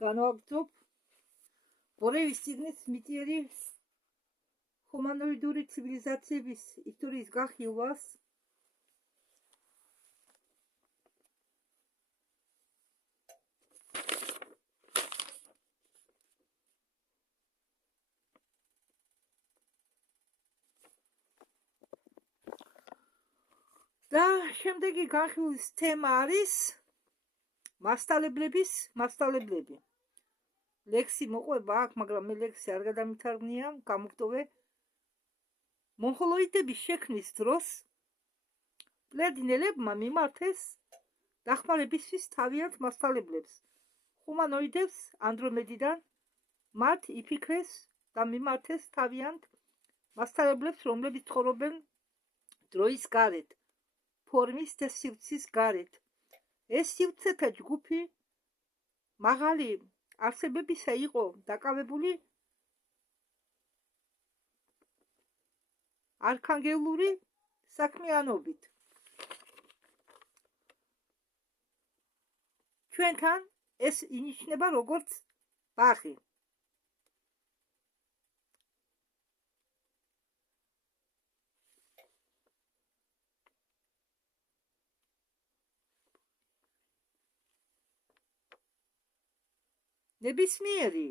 განვაგრძობ ბორევის წიგნის მიტიერი ჰუმანოიდური ცივილიზაციების ისტორიის გახილვას. და შემდეგი განხილვის თემა არის მასშტაბლები. ლექსი მოყვება აქ, მაგრამ მე ლექსი არ გადამითარგმნია, გამოგტოვე. მონღოლოიდების შექმნის დროს პლედინელებმა მიმართეს დახმარებისთვის თავიანთ მასშტაბლებს, ჰუმანოიდებს ანდრომედიდან, მათ იფიქრეს და მიმართეს თავიანთ მასშტაბლებს, რომლებიც ცხოვრობენ დროის გარეთ, ფორმის და სივრცის გარეთ. ეს სივრცეთა ჯგუფი მაღალი არსებებისა იყო დაკავებული არქანგელური საქმიანობით. ჩვენთან ეს ინიშნება როგორც ბაღი. ნებისმიერი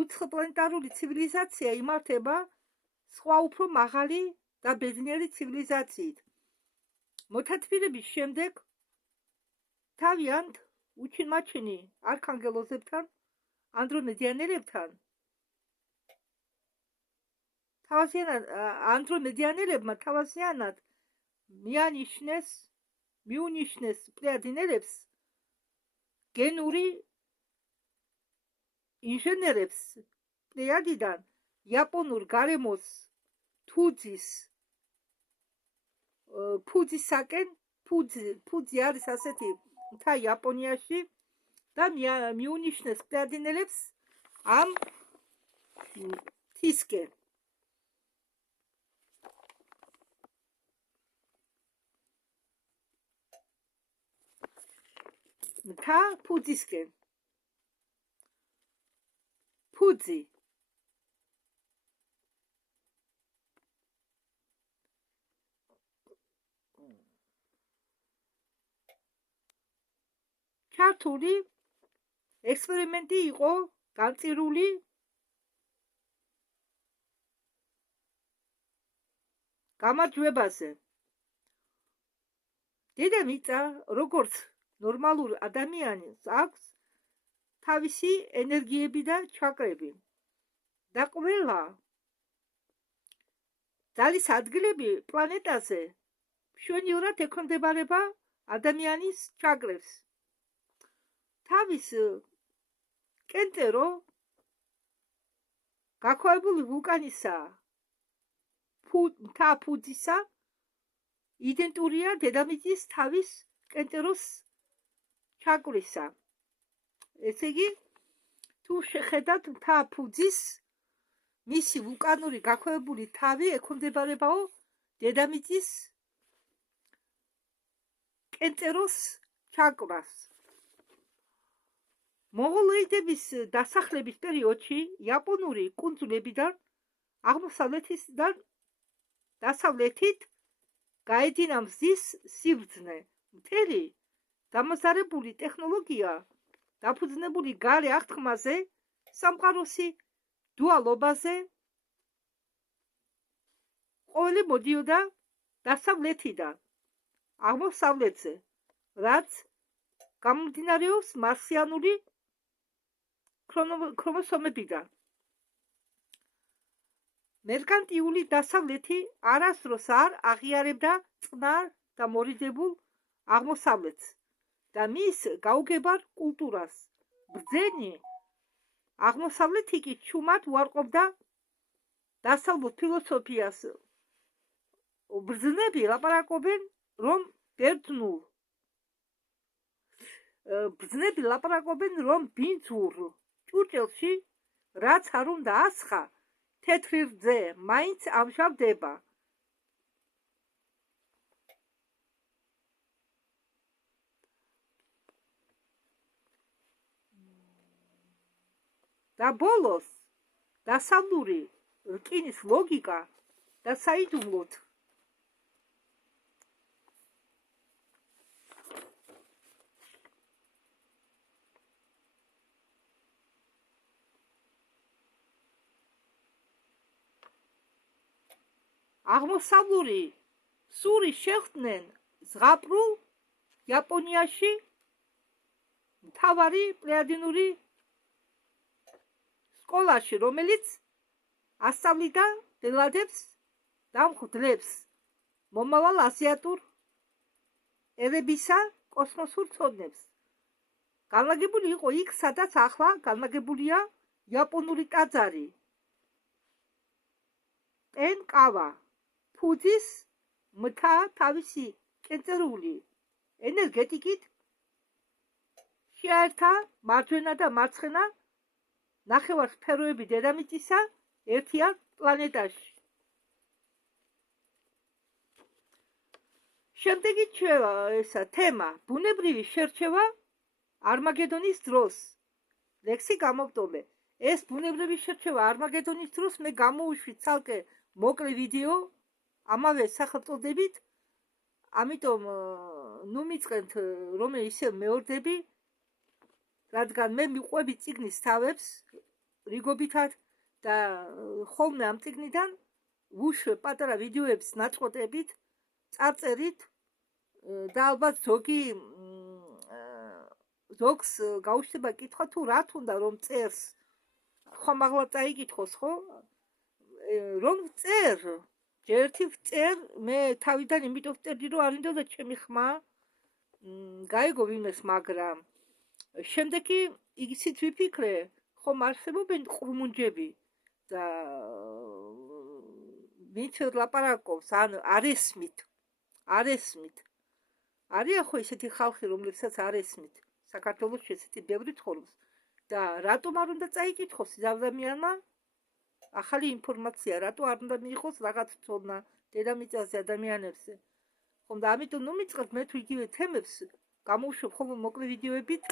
უცხოპლანეტარული ცივილიზაცია იმართება სხვა უფრო მაღალი და ბედნიერი ცივილიზაციით. მოთათბირების შემდეგ თავიანთ უჩინმაჩინი არქანგელოზებთან, ანდრომედიანელებთან ანდრომედიანელებმა თავაზიანად მიუნიშნეს პლეადინელებს გენური ინჟინერებს პლეადიდან იაპონურ გარემოს ფუძისაკენ. ფუძი არის ასეთი მთა იაპონიაში და მიუნიშნეს პლეადინელებს ამ მთისკენ. მთა ფუძისკენ. ფუძი ჩართული ექსპერიმენტი იყო განწირული გამარჯვებაზე. დედამიწა, როგორც ნორმალურ ადამიანს აქვს თავისი ენერგიები და ჩაკრები და ყველა ძალის ადგილები პლანეტაზე მშვენივრად ექვემდებარება ადამიანის ჩაკრებს. თავის კენტერო გაქვავებული ვულკანისა მთა ფუძისა იდენტურია დედამიწის თავის კენტეროს ჩაკვრისა. ესე იგი, თუ შეხედათ მთა ფუძის მისი ვულკანური გაქვავებული თავი ექვემდებარებაო დედამიწის კენტეროს ჩაკვრას. მონღოლოიდების დასახლების პერიოდში იაპონური კუნძულებიდან აღმოსავლეთიდან დასავლეთით გაედინა მზის სიბრძნე. მთელი დამაზარებული ტექნოლოგია დაფუძნებული გარე აღთქმაზე, სამყაროსი დუალობაზე, ყოველი მოდიოდა დასავლეთიდან აღმოსავლეთზე, რაც გამომდინარეობს მარსიანული ქრომოსომებიდან. მერკანტიული დასავლეთი არასდროს არ აღიარებდა წყნარ და მორიდებულ აღმოსავლეთს და მის გაუგებარ კულტურას. ბრძენი აღმოსავლეთი კი ჩუმად უარყოფდა დასავლურ ფილოსოფიას. ბრძნები ლაპარაკობენ, რომ ბინძურ ჭურჭელში რაც არ უნდა ასხა, თეთრი რძე მაინც ამჟავდება. და ბოლოს დასავლური რკინის ლოგიკა და საიდუმლოდ აღმოსავლური სური შეხვდნენ ზღაპრულ იაპონიაში მთავარი პლეიადინური სკოლაში, რომელიც ასწავლიდა დელადებს და მღვდლებს მომავალ აზიატურ ერებისა კოსმოსურ ცოდნებს. განლაგებული იყო იქ, სადაც ახლა განლაგებულია იაპონური ტაძარი ტენკავა. ფუძის მთა თავისი კენწერული ენერგეტიკით შეაერთა მარჯვენა და მარცხენა ნახევარსფეროები დედამიწისა ერთიან პლანეტაში. შემდეგი თემა ბუნებრივი შერჩევა არმაგედონის დროს. ლექსი გამოვტოვე. ეს ბუნებრივი შერჩევა არმაგედონის დროს მე გამოვუშვი ცალკე მოკლე ვიდეო ამავე სახელწოდებით, ამიტომ ნუ მიწყენთ რომ ისე მეორდები, რადგან მე მიყვები წიგნის თავებს რიგობითად და ხოლმე ამ წიგნიდან ვუშვებ პატარა ვიდეოებს ნაწყვეტებით, წარწერით და ალბათ ზოგს გაუჩნდება კითხვა თუ რა თუნდა რომ წერს, ხომ აღლა წაიკითხოს, ხო? რომ წერ, ერთი წერ, მე თავიდან იმიტომ ვწერდი, რომ არ მინდოდა ჩემი ხმა გაიგო ვინმეს, მაგრამ შემდეგი ისიც ვიფიქრე, ხომ არსებობენ ყრუმუნჯები და ვინც ლაპარაკობს, ან არ ესმით. არიან ხო ისეთი ხალხი, რომლებსაც არ ესმით. საქართველოში ესეთი ბევრი ცხოვრობს და რატომ არ უნდა წაიკითხოს ადამიანმა ახალი ინფორმაცია, რატო არ უნდა მიიღოს რაღაც ცოდნა დედამიწაზე ადამიანებზე. ხომ და ამიტომ ნუ მიწყებთ მე თუ იგივე თემებს გამოვშვებ ხოლმე მოკლე ვიდეოებით,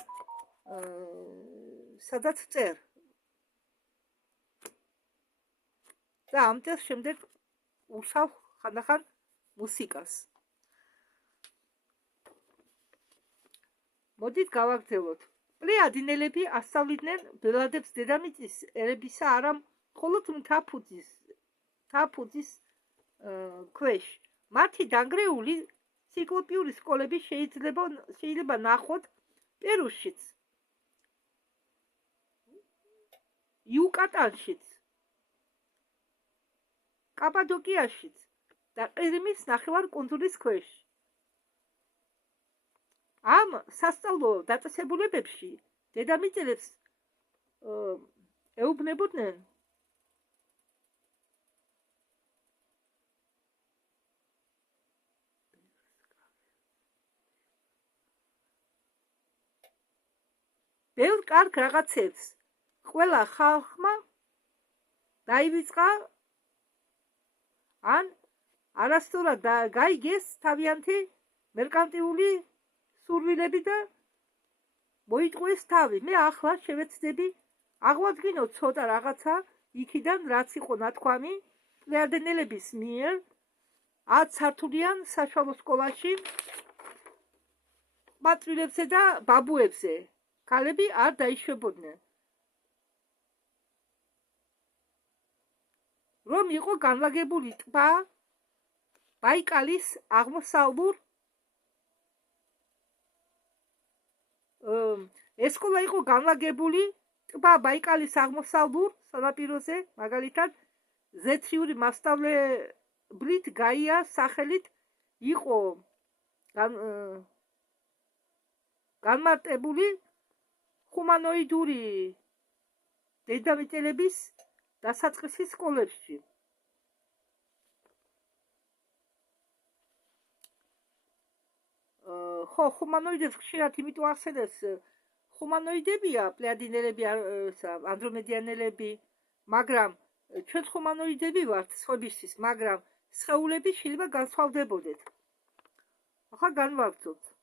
სადაც წერ. და ამ წელს შემდეგ უსავ ხანდახან მუსიკას. მოდით გავაგრძელოთ. პლეიადინელები ასწავლიდნენ ბელადებს დედამიწის ერებისა არა მხოლოდ მთა-ფუძის ქვეშ. მათი დანგრეული ციკლოპიური სკოლები შეიძლება ნახოთ პერუშიც, იუკატანშიც, კაპადოკიაშიც და ყირიმის ნახევარკუნძულის ქვეშ. ამ სასწავლო დაწესებულებებში დედამიწელებს ეუბნებოდნენ ბევრ კარგ რაღაცებს. ყველა ხალხმა დაივიწყა ან არასწორად გაიგეს თავიანთი მერკანტიული სურვილები და მოიტყვეს თავი. მე ახლა შევეცდები აღვადგინოთ ცოტა რაღაცა იქიდან, რაც იყო ნათქვამი პლეიადინელების მიერ 10 სართულიან საშუალო სკოლაში მატვილებზე და ბაბუებზე. ქალები არ დაიშვებოდნენ. რომ იყო განლაგებული ტბა ბაიკალის აღმოსავლურ ეს სკოლა იყო განლაგებული ტბა ბაიკალის აღმოსავლურ სანაპიროზე, მაგალითად ზეციური მასშტაბებით გაია სახელით იყო განმარტებული ჰუმანოიდური დედამიწელების დასაწყისი სკოლებში. ხო, ჰუმანოიდებს ხშირად იმიტომ ახსენებს, ჰუმანოიდებია პლეიადინელები, ანდრომედიანელები, მაგრამ ჩვენ ჰუმანოიდები ვართ სხვებისთვის, მაგრამ სხეულები შეიძლება განსხვავდებოდეთ. ახლა განვაგრძობთ.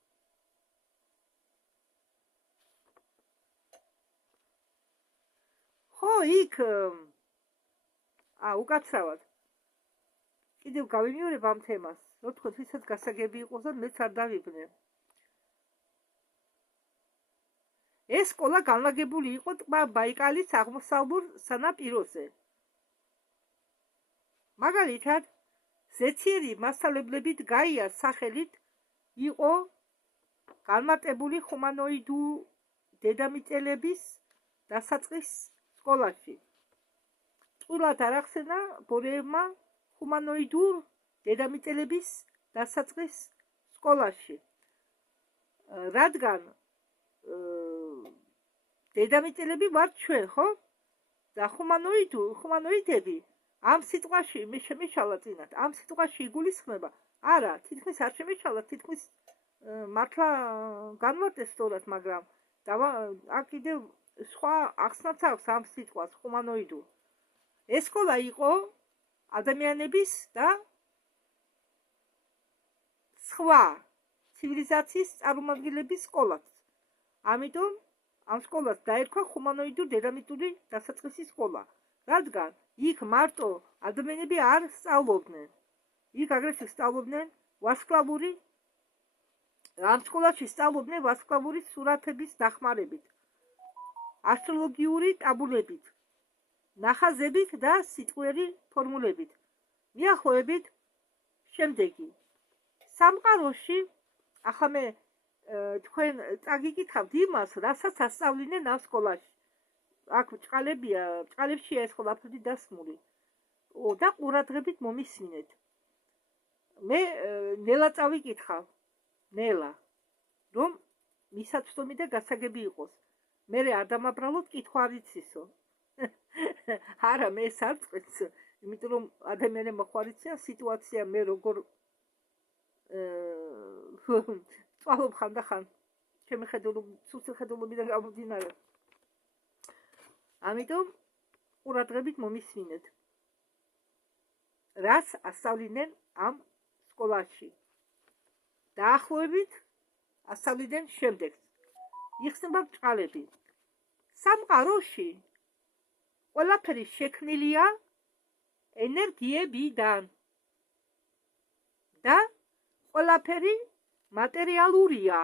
ხო, იქ უკაცრავად. კიდევ გავიმეორებ ამ თემას. რო თქვენ ვისაც გასაგები იყოს და მეც არ დავიბნე. ეს სკოლა განლაგებული იყო ტბა ბაიკალის აღმოსავლურ სანაპიროზე. მაგალითად, ზეციერი მასწავლებლებით გაიას სახელით იყო განმარტებული ჰუმანოიდუ დედამიწელების დასაწყის სკოლაში. წვრილად არ ახსენა ბორეებმა ჰუმანოიდურ დედამიწელების დასაწყის სკოლაში. რადგან დედამიწელები ვართ ჩვენ, ხო? და ჰუმანოიდები ამ სიტყვაში მე შემეშალა წინათ. ამ სიტყვაში იგულისხმება. არა, თითქმის არ შემეშალა, თითქმის მართლა განმარტეს სწორად, მაგრამ აქ კიდევ სხვა ახსნაც აქვს ამ სიტყვას ჰუმანოიდურ. ეს სკოლა იყო ადამიანების და სხვა ცივილიზაციის წარმომადგენლების სკოლაც. ამიტომ ამ სკოლას დაერქვა ჰუმანოიდურ დედამიწული დასაწყისი სკოლა, რადგან იქ მარტო ადამიანები არ სწავლობდნენ. იქ აგრეთვე სწავლობდნენ ვარსკვლავური ამ სკოლაში სწავლობდნენ ვარსკვლავური სურათების დახმარებით, ასტროლოგიური ტაბულებით, ნახაზებით და სიტყვიერი ფორმულებით. მიახლოებით შემდეგი. სამყაროში ახლა მე თქვენ წაგიკითხავთ იმას, რასაც ასწავლინენ ამ სკოლაში. აქ ჭყალებია, ჭყალებშია ეს ყველაფერი დასმული. და ყურადღებით მომისმინეთ. მე ნელა წავიკითხავ, ნელა, რომ მისაწვდომი და გასაგები იყოს. მე არ დამაბრალოთ კითხვა არ იცისო. არა, მე ეს არ წყვეტს, იმიტომ რომ ადამიანებმა ხო არ იციან სიტუაცია მე როგორ წვალობ ხანდახან ჩემი ხედულობიდან გამომდინარე. ამიტომ ყურადღებით მომისმინეთ. რას ასწავლინენ ამ სკოლაში. დაახლოებით ასწავლინენ შემდეგს. იხსნება ბრჭყალები. სამყაროში ყველაფერი შექმნილია ენერგიებიდან და ყველაფერი მატერიალურია,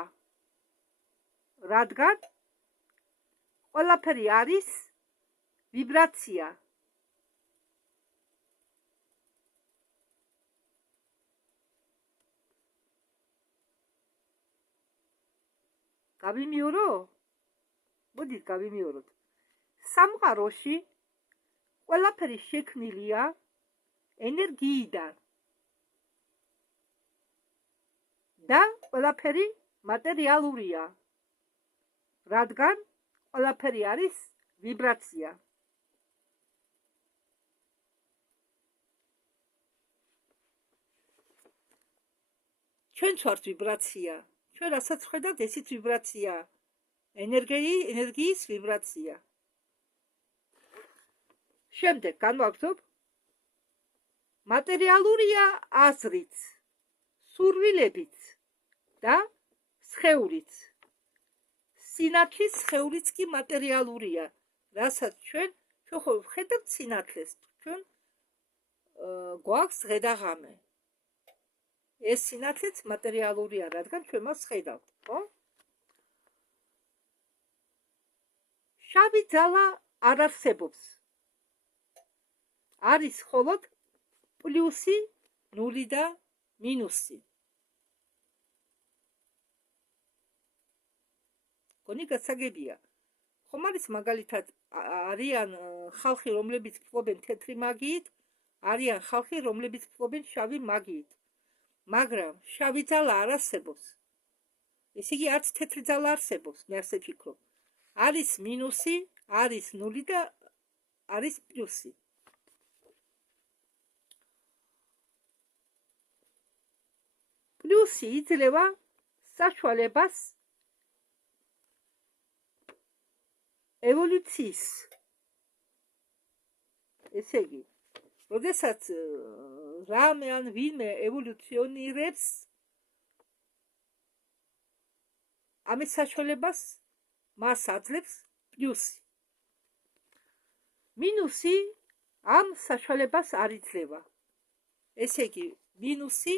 რადგან ყველაფერი არის ვიბრაცია. გავიმეორო? მოდით გავიმეოროთ. სამყაროში ყველაფერი შექმნილია ენერგიიდან და ყველაფერი მატერიალურია, რადგან ყველაფერი არის ვიბრაცია. ჩვენც ვართ ვიბრაცია. ჩვენ რასაც ვხედავთ, ესეც ვიბრაცია. ენერგიის ვიბრაცია. შემდეგ განვაგრძობ. მატერიალურია აზრით, სურვილებით და სხეულით. სინათლის სხეულიც კი მატერიალურია, რასაც ჩვენ ხო ვხედავთ სინათლეს, ჩვენ გვაქვს დღე და ღამე. ეს სინათლეც მატერიალურია, რადგან ჩვენ მას ხედავთ, ხო? შავი ძალა არ არსებობს. არის მხოლოდ პლუსი, ნული და მინუსი. გონი გასაგებია. ხომ არის მაგალითად არიან ხალხი, რომლებიც ფლობენ თეთრი მაგიით, არიან ხალხი, რომლებიც ფლობენ შავი მაგიით. მაგრამ შავი ძალა არ არსებობს. ესე იგი არც თეთრი ძალა არსებობს, მე ასე ვფიქრობ. არის მინუსი, არის ნული და არის პლუსი. პლუსი იძლევა საშუალებას ევოლუციის. ესე იგი, როდესაც რამე ან ვინმე ევოლუციონირებს, ამის საშუალებას მას აძლევს პლუსი. მინუსი ამ საშუალებას არ იძლევა. ესე იგი, მინუსი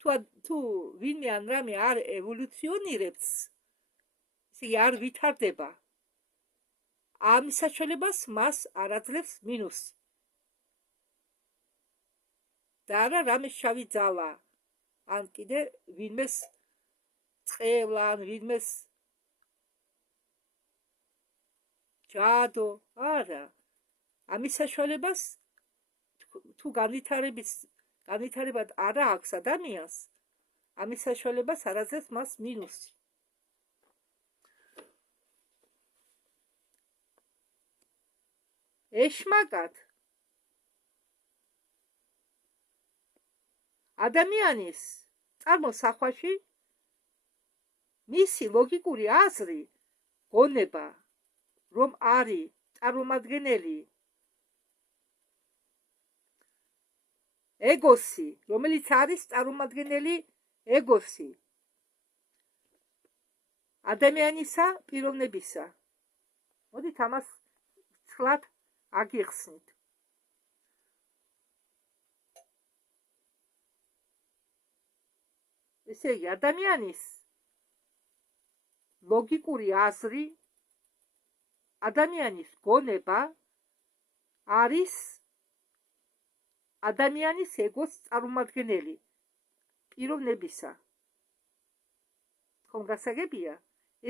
თუ ვინმე ან რამე არ ევოლუციონირებს, ესე იგი არ ვითარდება, ამ საშუალებას მას არ აძლევს მინუსი. და არა რამე შავი ძალა, ან კიდე ვინმეს წყევლა, ან ვინმეს ჯადო, არა. ამის საშუალებას თუ განვითარებად არ აქვს ადამიანს, ამის საშუალებას არ აძლევს მას მინუსი. ეშმაკად ადამიანის წარმოსახვაში მისი ლოგიკური აზრი, გონება, რომ არის წარმომადგენელი ეგოსი, რომელიც არის წარმომადგენელი ეგოსი ადამიანისა პიროვნებისა. მოდით ამას ცლად აგიხსნით. ესე იგი, ადამიანის ლოგიკური აზრი, ადამიანის გონება არის ადამიანის ეგოს წარმომადგენელი პიროვნებისა. ხომ გასაგებია?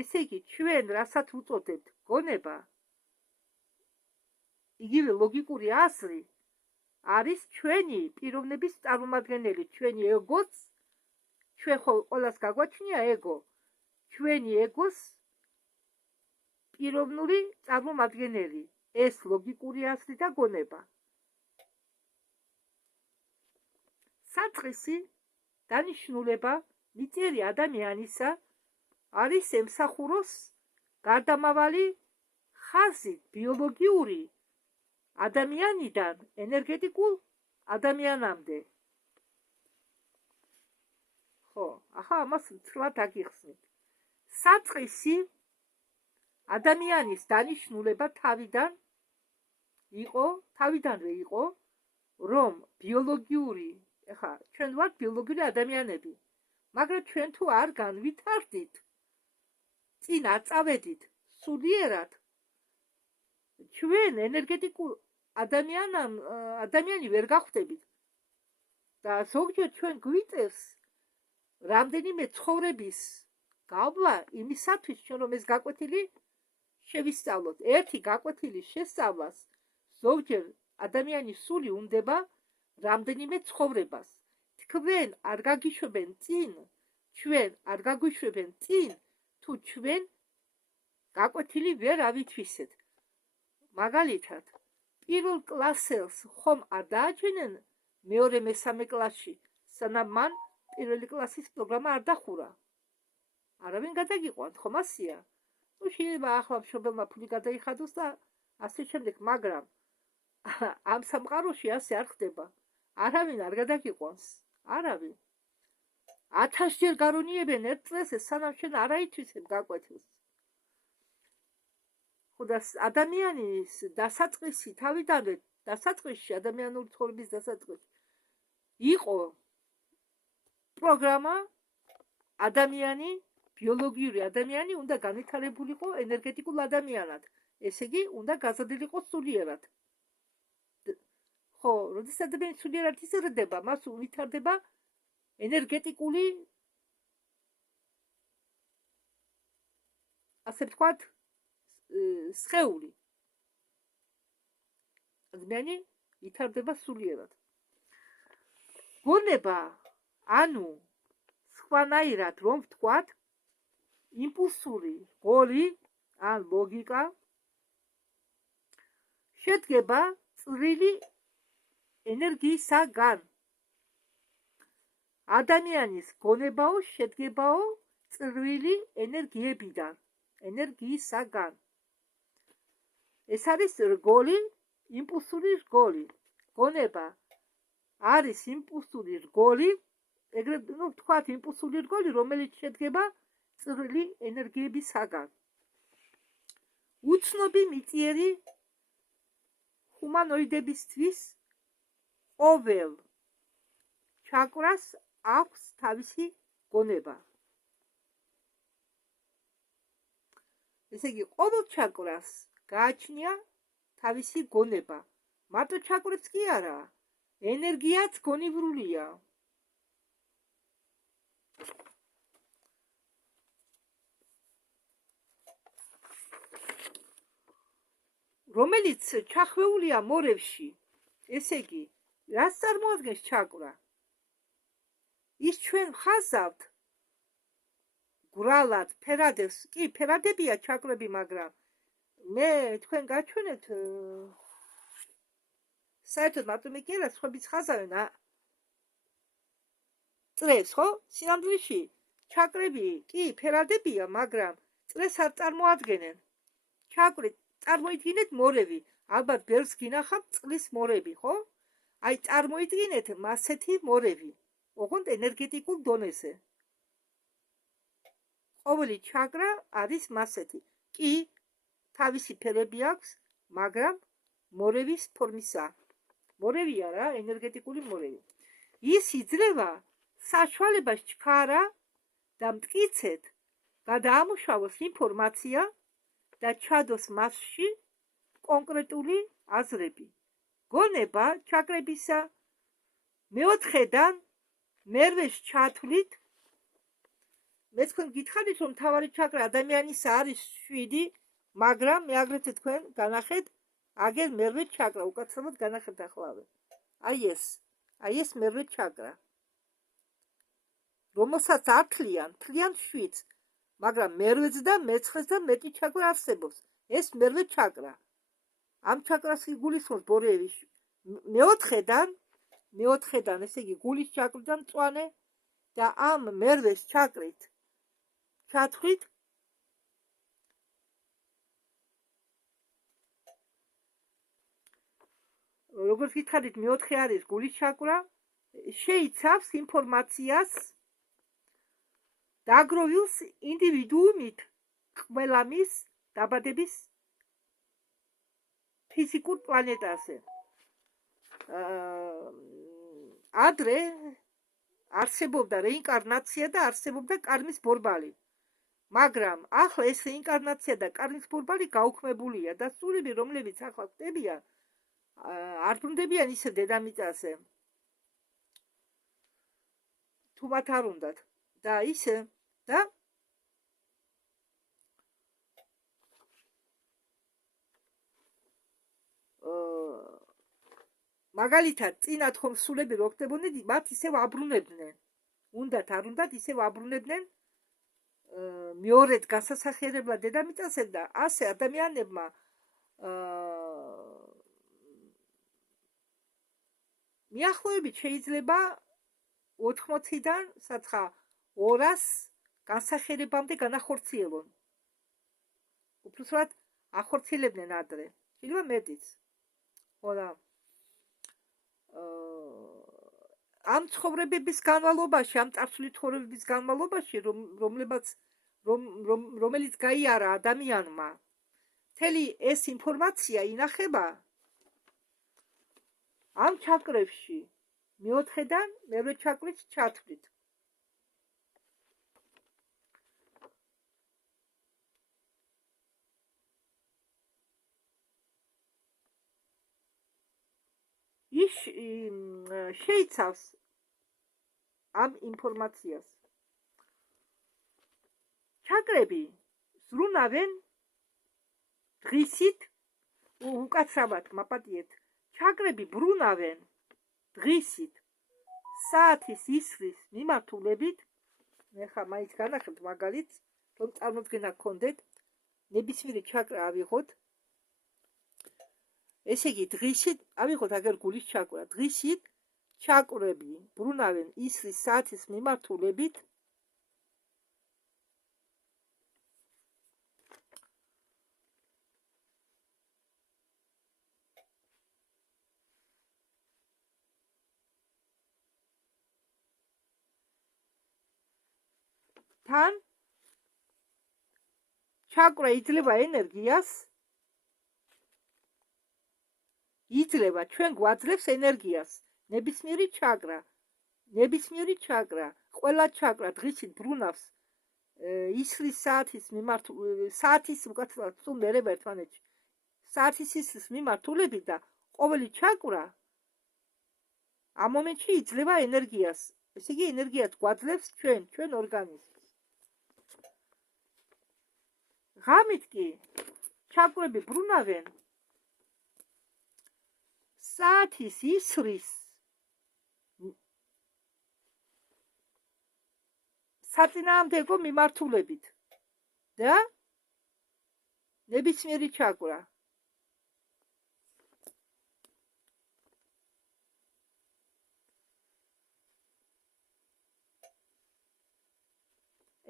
ესე იგი, ჩვენ რასაც უწოდებთ გონება, იგივე ლოგიკური აზრი არის ჩვენი პიროვნების წარმომადგენელი, ჩვენი ეგოც, ჩვენ ხო ყველას გაგვაჩნია ეგო, ჩვენი ეგოს პიროვნული წარმომადგენელი, ეს ლოგიკური აზრი და გონება. საწყისი დანიშნულება მიწიერი ადამიანისა არის ემსახუროს გარდამავალი ხაზით ბიოლოგიური ადამიანიდან ენერგეტიკულ ადამიანამდე. ხო, ახლა ამას ცლად აგიხსნით. საწყისი ადამიანის დანიშნულება თავიდანვე იყო, რომ ბიოლოგიური, ახლა ჩვენ ვართ ბიოლოგიური ადამიანები, მაგრამ ჩვენ თუ არ განვითარდით, წინ არ წავედით სულიერად, ჩვენ ენერგეტიკულ ადამიანი ვერ გახვდებით. და ზოგჯერ ჩვენ გვიწევს რამდენიმე ცხოვრების გავლა იმისათვის, რომ ეს გაკვეთილი შევისწავლოთ. ერთი გაკვეთილის შესწავლას ზოგჯერ ადამიანის სული უნდება რამდენიმე ცხოვრებას. თქვენ არ გაგიშვებენ წინ, ჩვენ არ გაგვიშვებენ წინ, თუ ჩვენ გაკვეთილი ვერ ავითვისეთ. მაგალითად, პირველ კლასელს ხომ არ დააჩვენენ მეორე მესამე კლასში, სანამ მან პირველი კლასის პროგრამა არ დახურა. არავინ გადაგიყვანთ, ხომ ასია? ნუ შეიძლება ახლა მშობელმა ფული გადაიხადოს და ასე შემდეგ, მაგრამ ამ სამყაროში ასე არ ხდება. არავინ არ გადაგიყვანს, არავინ. 1000-ჯერ გარონიებენ ერთ წელს, სანამ შენ არ აითვისებ გაკვეთილს. ხო და ადამიანის დასაწყისი თავიდანვე, დასაწყისში, ადამიანური ცხოვრების დასაწყისში იყო პროგრამა, ადამიანი, ბიოლოგიური ადამიანი უნდა განვითარებულიყო ენერგეტიკულ ადამიანად. ესე იგი, უნდა გაზრდილიყო სულიერად. ხო, როდესაც ადამიანი სულიერად იზრდება, მას უვითარდება ენერგეტიკული, ასე ვთქვათ, სხეული. ადამიანი ვითარდება სულიერად. გონება, ანუ სხვანაირად რომ ვთქვათ, იმპულსური გოლი ან ლოგიკა შედგება წვრილი ენერგიისაგან. ადამიანის გონებაო შედგებაო წვრილი ენერგიისაგან. ეს არის რგოლი, იმპულსური რგოლი. გონება არის იმპულსური რგოლი, ეგრეთ ვთქვათ, იმპულსური რგოლი, რომელიც შედგება წვრილი ენერგიებისაგან. უცნობი მიწიერი ჰუმანოიდებისთვის ყოველ ჩაკრას აქვს თავისი გონება. ესე იგი, ყოველ ჩაკრას გააჩნია თავისი გონება. მარტო ჩაკრებს კი არა, ენერგიაც გონივრულია. რომელიც ჩახვეულია მორევში. ესე იგი, რაც წარმოადგენს ჩაკრა? ის ჩვენ ხაზავთ გრალად, ფერადებს, კი, ფერადებია ჩაკრები, მაგრამ მე თქვენ გაჩვენეთ საერთოდ მარტო მე კი არა, სხვაებიც ხაზავენ წრეს, ხო? სინამდვილეში ჩაკრები კი ფერადებია, მაგრამ წრეს არ წარმოადგენენ. ჩაკრი წარმოიდგინეთ მორევი, ალბათ ბევრს გინახავთ წყლის მორევი, ხო? აი წარმოიდგინეთ მასეთი მორევი, ოღონდ ენერგეტიკულ დონეზე. ყოველი ჩაკრა არის მასეთი. კი, თავისი ფერები აქვს, მაგრამ მორევის ფორმისაა. მორევია რა, ენერგეტიკული მორევი. ის იძლევა საშუალებას ჩქარა და მტკიცედ გადაამუშავოს ინფორმაცია და ჩადოს მასში კონკრეტული აზრები. გონება ჩაკრებისა მეოთხედან მერვეს ჩათვლით. მე თქვენ გითხარით, რომ მთავარი ჩაკრა ადამიანის არის 7, მაგრამ მე აგრეთვე თქვენ განახეთ, აგერ მერვე ჩაკრა, უკაცრავად განახეთ ახლავე. აი ეს მერვე ჩაკრა. რომელსაც არ თლიან 7, მაგრამ მერვეც და მეცხრეს და მეტი ჩაკრა არსებობს. ეს მერვე ჩაკრა. ამ ჩაკრას იგულისხმობს ბორევი მეოთხედან, ესე იგი გულის ჩაკრიდან მწვანე და ამ მერვეს ჩაკრით ჩათვლით როგორც გითხარით, მეოთხე არის გულის ჩაკრა, შეიცავს ინფორმაციას დაგროვილს ინდივიდუუმით ყველამის დაბადების ფიზიკურ პლანეტაზე. ადრე არსებობდა რეინკარნაცია და არსებობდა კარმის ბორბალი. მაგრამ ახლა ეს რეინკარნაცია და კარმის ბორბალი გაუქმებულია და სულები, რომლებიც ახლა ხდებიან, არ ბრუნდებიან ისე დედამიწაზე. თუ მათ არ უნდათ და ისე და მაგალითად წინათ ხომ სულები რო ხდებოდნენ, მათ ისევ აბრუნებდნენ. უნდათ არ უნდათ ისევ აბრუნებდნენ მეორედ გასასახიერებლად დედამიწაზე და ასე ადამიანებმა მიახლოებით შეიძლება 80-დან საცხა 200 განსახიერებამდე განახორციელონ. უბრალოდ ახორციელებდნენ ადრე. შეიძლება მეტიც. ხო და ამ ცხოვრებების განმავლობაში, ამ წარსული ცხოვრებების განმავლობაში, რომელიც გაიარა ადამიანმა, მთელი ეს ინფორმაცია ინახება ამ ჩაკრებში, მეოთხედან მერვე ჩაკრის ჩათვლით. ის შეიცავს ამ ინფორმაციას. ჩაკრები ზრუნავენ დღისით, უკაცრავად მაპატიეთ, ჩაკრები ბრუნავენ დღისით საათის ისრის მიმართულებით. მე ხა მაინც განახებთ მაგალითს, რომ წარმოდგენა გქონდეთ, ნებისმიერი ჩაკრა ავიღოთ. ესე იგი, დღისით ავიღოთ აგერ გულის ჩაკრა. დღისით ჩაკრები ბრუნავენ ისრის საათის მიმართულებით. თან ჩაკრა იძლევა ენერგიას იძლევა ჩვენ გვაძლევს ენერგიას. ნებისმიერი ჩაკრა, ყველა ჩაკრა დღისით ბრუნავს ისრის საათის უკაცრავად სულ მერე ერთმანეთში საათის ისრის მიმართულებით და ყოველი ჩაკრა ამ მომენტში იძლევა ენერგიას. ესე იგი ენერგიას გვაძლევს ჩვენ ორგანიზმს. ღამით კი ჩაკრები ბრუნავენ საათის ისრის საწინააღმდეგო მიმართულებით და ნებისმიერი ჩაკრა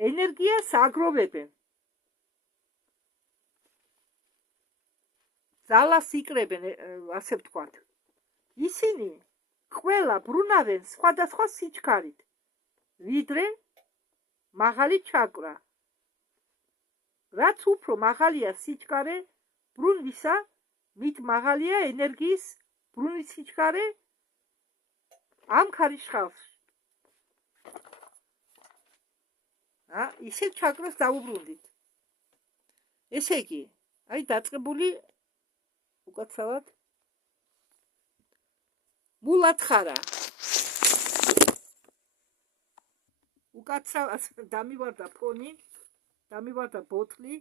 ენერგიას აგროვებენ. ძალას იკრებენ, ასე ვთქვათ. ისინი ყველა ბრუნავენ სხვადასხვა სიჩქარით, ვიდრე მაღალი ჩაკრა. რაც უფრო მაღალია სიჩქარე ბრუნვისა, მით მაღალია ენერგიის ბრუნვის სიჩქარე ამ ქარიშხალში. ისე ჩაკრას დაუბრუნდით. ესე იგი, აი დაწყებული უკაცრავად მულათხარა. უკაცრავად დამივარდა ფონი, დამივარდა ბოთლი,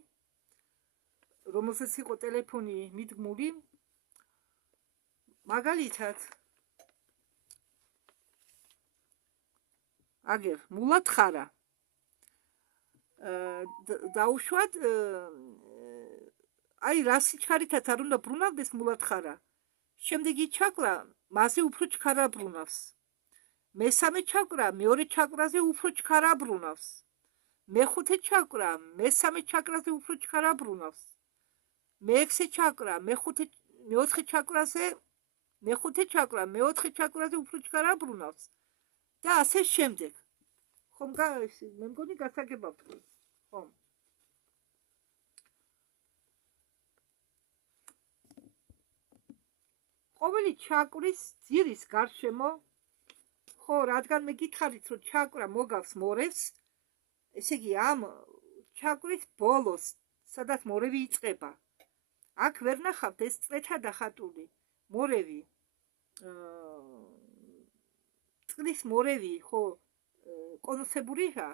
რომელზეც იყო ტელეფონი მიდგმული. მაგალითად აგერ მულათხარა დაუშვათ აი რა სიჩქარითაც არ უნდა ბრუნავდეს მულათხარა. შემდეგი ჩაკრა მასზე უფრო ჩქარა ბრუნავს. მესამე ჩაკრა მეორე ჩაკრაზე უფრო ჩქარა ბრუნავს. მეხუთე ჩაკრა მესამე ჩაკრაზე უფრო ჩქარა ბრუნავს. მეექვსე ჩაკრა მეოთხე ჩაკრაზე უფრო ჩქარა ბრუნავს და ასე შემდეგ. ხომ მე მგონი გასაგებად ვთქვი. ხომ ყოველი ჩაკრის ძირის გარშემო ხო რადგან მე გითხარით რომ ჩაკრა მოგავს მორევს, ესე იგი ამ ჩაკრის ბოლოს სადაც მორევი იწყება, აქ ვერ ნახავთ ეს წრეთა დახატული მორევი, წყლის მორევი ხო კონუსებურია,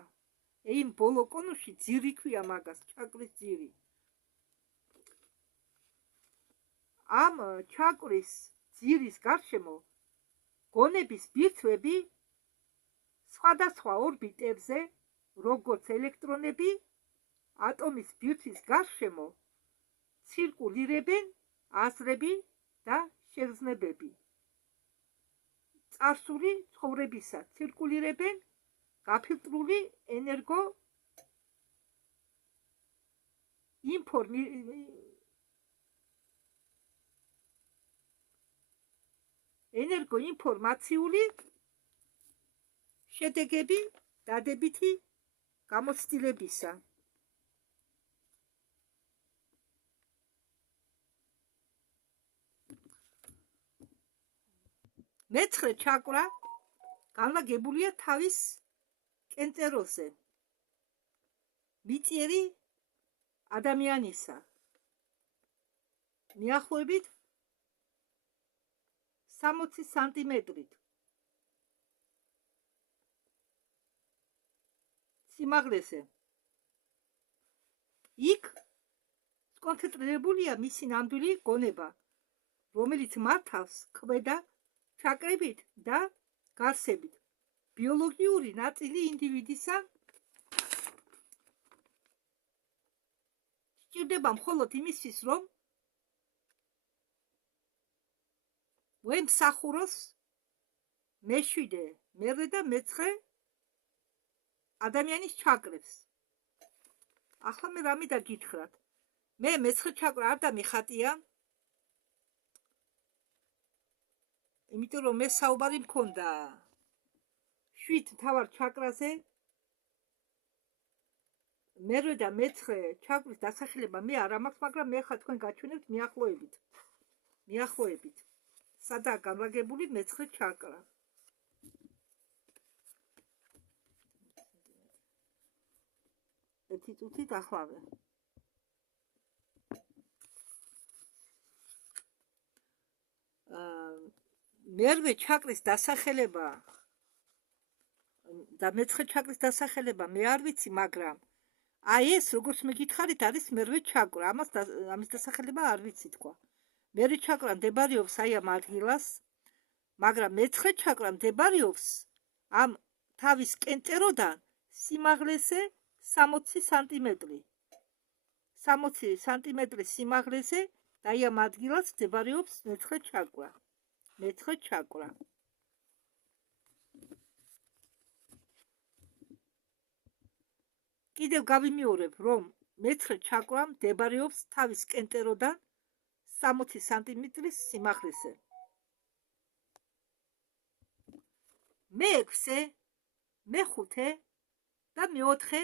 იმ ბოლო კონუსში ძირი ქვია მაგას, ჩაკრის ძირი. ამ ჩაკრის ძირის გარშემო გონების ბირთვები სხვადასხვა ორბიტებზე, როგორც ელექტრონები, ატომის ბირთვის გარშემო ცირკულირებენ აზრები და შეგრძნებები. წარსული ცხოვრებისა ცირკულირებენ გაფილტრული ენერგოინფორმაციული შედეგები დადებითი გამოცდილებისა. მეცხრე ჩაკრა განლაგებულია თავის კენტეროზე. მიწიერი ადამიანისა. მიახლოებით 60 სანტიმეტრით. სიმაღლეზე. იქ კონცენტრირებულია მისი ნამდვილი გონება, რომელიც მართავს ქვედა ჩაკრებით და გარსებით. ბიოლოგიური ნაწილი ინდივიდისა სჭირდება მხოლოდ იმისთვის, რომ მოემსახუროს მეშვიდე, მერვე და მეცხრე ადამიანის ჩაკრებს. ახლა მე რამე დაგითხრათ. მე მეცხრე ჩაკრა არ დამიხატია, იმიტომ რომ მე საუბარი მქონდა 7 მთავარ ჩაკრაზე. მერვე და მეცხრე ჩაკრის დასახელება მე არ მაქვს, მაგრამ მე ხა თქვენ გაჩვენებთ მიახლოებით. სადაა განლაგებული მეცხრე ჩაკრა. ერთი წუთით ახლავე. მერვე ჩაკრის დასახელება და მეცხრე ჩაკრის დასახელება მე არ ვიცი, მაგრამ აი ეს როგორც მეკითხარით არის მერვე ჩაკრა. ამის დასახელება არ ვიცი თქვა. მერვე ჩაკრა მდებარეობს აი ამ ადგილას, მაგრამ მეცხრე ჩაკრა მდებარეობს ამ თავის კენტეროდან სიმაღლეზე 60 სანტიმეტრი. 60 სანტიმეტრის სიმაღლეზე და აი ამ ადგილას მდებარეობს მეცხრე ჩაკრა. მეცხრე ჩაკრა. კიდევ გავიმეორებ, რომ მეცხრე ჩაკრა მდებარეობს თავის კენტეროდან 60 სანტიმეტრის სიმაღლეზე. მეექვსე, მეხუთე და მეოთხე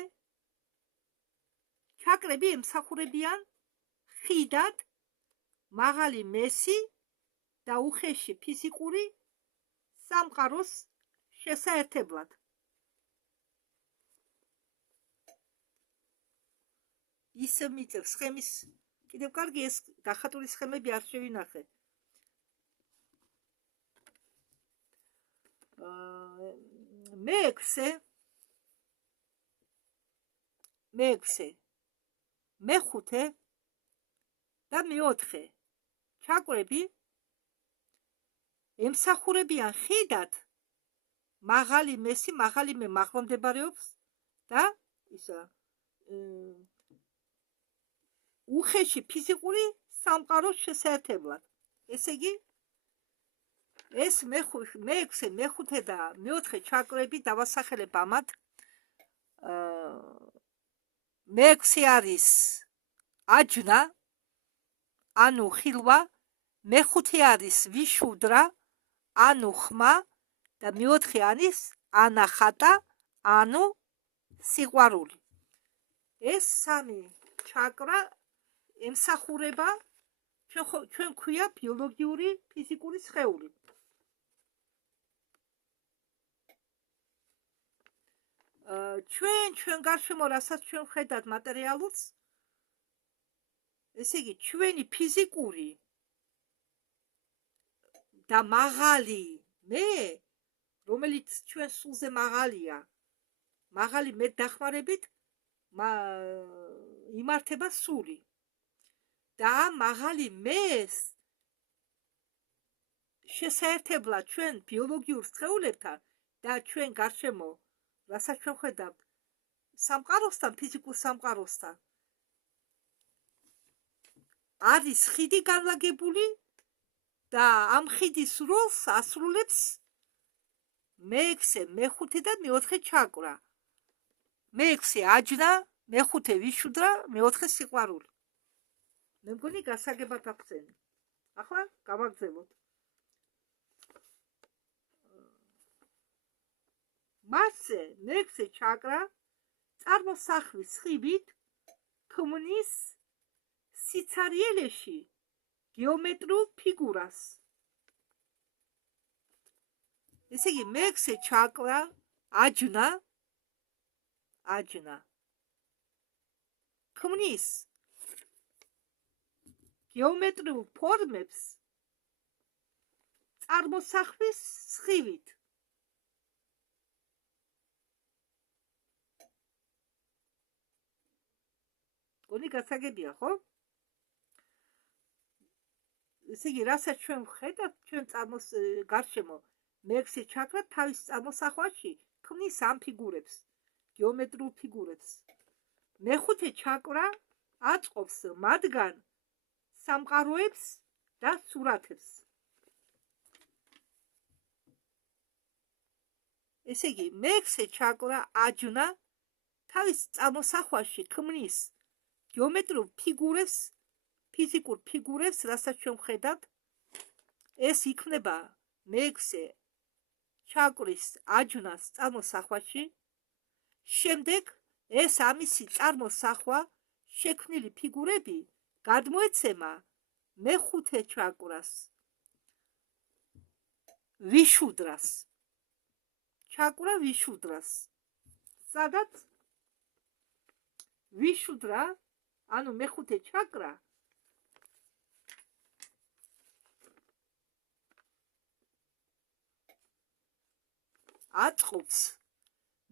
ჩაკრები ემსახურებიან ხიდად მაღალი მესი და უხეში ფიზიკური სამყაროს შესაერთებლად. ისე მიწევს სხემის, კიდევ კარგი ეს დახატული სხემები არ შევინახე. მეექვსე, მეხუთე და მეოთხე ჩაკრები ემსახურებიან ხიდად მაღალი მესი, მაღალი მე მაღლა მდებარეობს და ისა უხეში ფიზიკური სამყაროს შესაერთებლად. ესე იგი ეს მეექვსე, მეხუთე და მეოთხე ჩაკრები დავასახელებ ამათ. მეექვსე არის აჯნა, ანუ ხილვა, მეხუთე არის ვიშუდრა, ანუ ხმა და მეოთხე არის ანახატა, ანუ სიყვარული. ეს სამი ჩაკრა ემსახურება ჩვენ ქვია ბიოლოგიური ფიზიკური სხეული. ჩვენ გარშემო რასაც ჩვენ ხედავთ მატერიალურს, ესე იგი ჩვენი ფიზიკური და მაღალი მე, რომელიც ჩვენ სულზე მაღალია, მაღალი მე დახმარებით იმართება სული. და მაღალი მეს შესაერთებლად ჩვენ ბიოლოგიურ სხეულებთან და ჩვენ გარშემო რასაც ჩვენ ხედავთ სამყაროსთან, ფიზიკურ სამყაროსთან არის ხიდი განლაგებული და ამ ხიდის როლს ასრულებს მეექვსე, მეხუთე და მეოთხე ჩაკრა. მეექვსე აჯნა, მეხუთე ვიშუდრა, მეოთხე სიყვარული. მე მგონი გასაგებად აღწენი. ახლა გავაგრძელოთ. მასზე მეექვსე ჩაკრა წარმოსახვის ხივით ქმნის სიცარიელეში გეომეტრიულ ფიგურას. ესე იგი მეექვსე ჩაკრა აჯნა ქმნის გეომეტრიულ ფორმებს წარმოსახვის სხივით. გონი გასაგებია, ხო? ესე იგი, რასაც ჩვენ ვხედავთ, ჩვენ გარშემო მეექვსე ჩაკრა თავის წარმოსახვაში ქმნის ამ ფიგურებს, გეომეტრიულ ფიგურებს. მეხუთე ჩაკრა აწყობს მათგან სამყაროებს და სურათებს. ესე იგი, მეექვსე ჩაკრა აჯნა თავის წარმოსახვაში ქმნის გეომეტრიულ ფიგურებს, ფიზიკურ ფიგურებს, რასაც ჩვენ ვხედავთ, ეს იქნება მეექვსე ჩაკრის აჯნას წარმოსახვაში. შემდეგ ეს ამისი წარმოსახვა შექმნილი ფიგურები გადმოეცემა მეხუთე ჩაკრას. ვიშუდრას. ჩაკვრა ვიშუდრას. სადაც ვიშუდრა, ანუ მეხუთე ჩაკრა აწყობს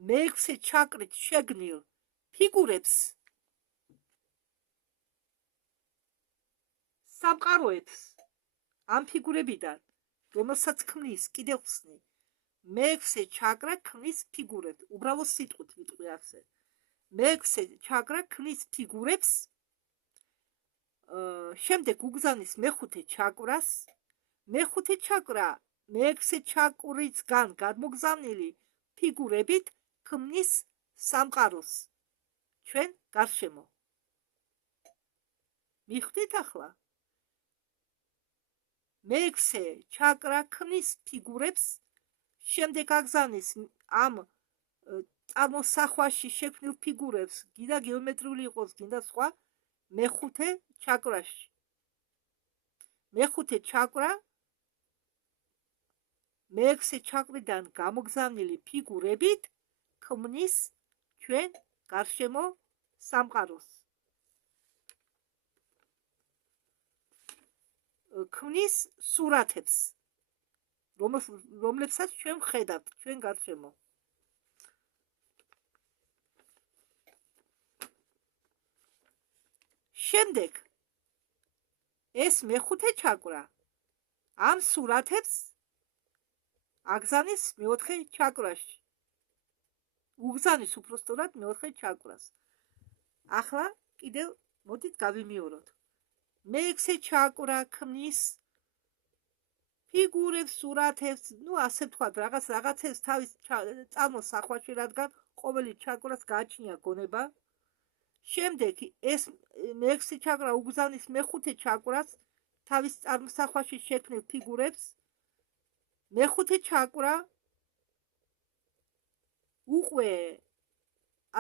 მეექვსე ჩაკრით შეგნილ ფიგურებს სამყაროებს ამ ფიგურებიდან, რომელსაც ქმნის კიდევ ხსნი, მეექვსე ჩაკრა ქმნის ფიგურებს, უბრალოდ სიტყვით ვიტყვი ასე. მეექვსე ჩაკრა ქმნის ფიგურებს, შემდეგ უგზავნის მეხუთე ჩაკრას, მეხუთე ჩაკრა მეექვსე ჩაკრისგან გადმოგზავნილი ფიგურებით ქმნის სამყაროს, ჩვენ გარშემო. მიხვდით ახლა? მეექვსე ჩაკრა ქმნის ფიგურებს, შემდეგ აგზავნის ამ წარმოსახვაში შექმნილ ფიგურებს, გინდა გეომეტრიული იყოს, გინდა სხვა, მეხუთე ჩაკრაში. მეხუთე ჩაკრა მეექვსე ჩაკრიდან გამოგზავნილი ფიგურებით ქმნის ჩვენ გარშემო სამყაროს. ქმნის სურათებს, რომლებსაც ჩვენ ვხედავთ ჩვენ გარშემო. შემდეგ ეს მეხუთე ჩაკრა ამ სურათებს აგზავნის მეოთხე ჩაკრაში. უგზავნის უпростоრად მეოთხე ჩაკრას. ახლა კიდევ მოდით გავიმეოროთ. მეექვსე ჩაკრა ქმნის ფიგურებს, სურათებს, ასე ვთქვათ, რაღაცებს თავის წარმოსახვაში, რადგან ყოველი ჩაკრას გააჩნია გონება. შემდეგ ეს მეექვსე ჩაკრა უგზავნის მეხუთე ჩაკრას თავის წარმოსახვაში შექმნილ ფიგურებს. მეხუთე ჩაკრა უკვე,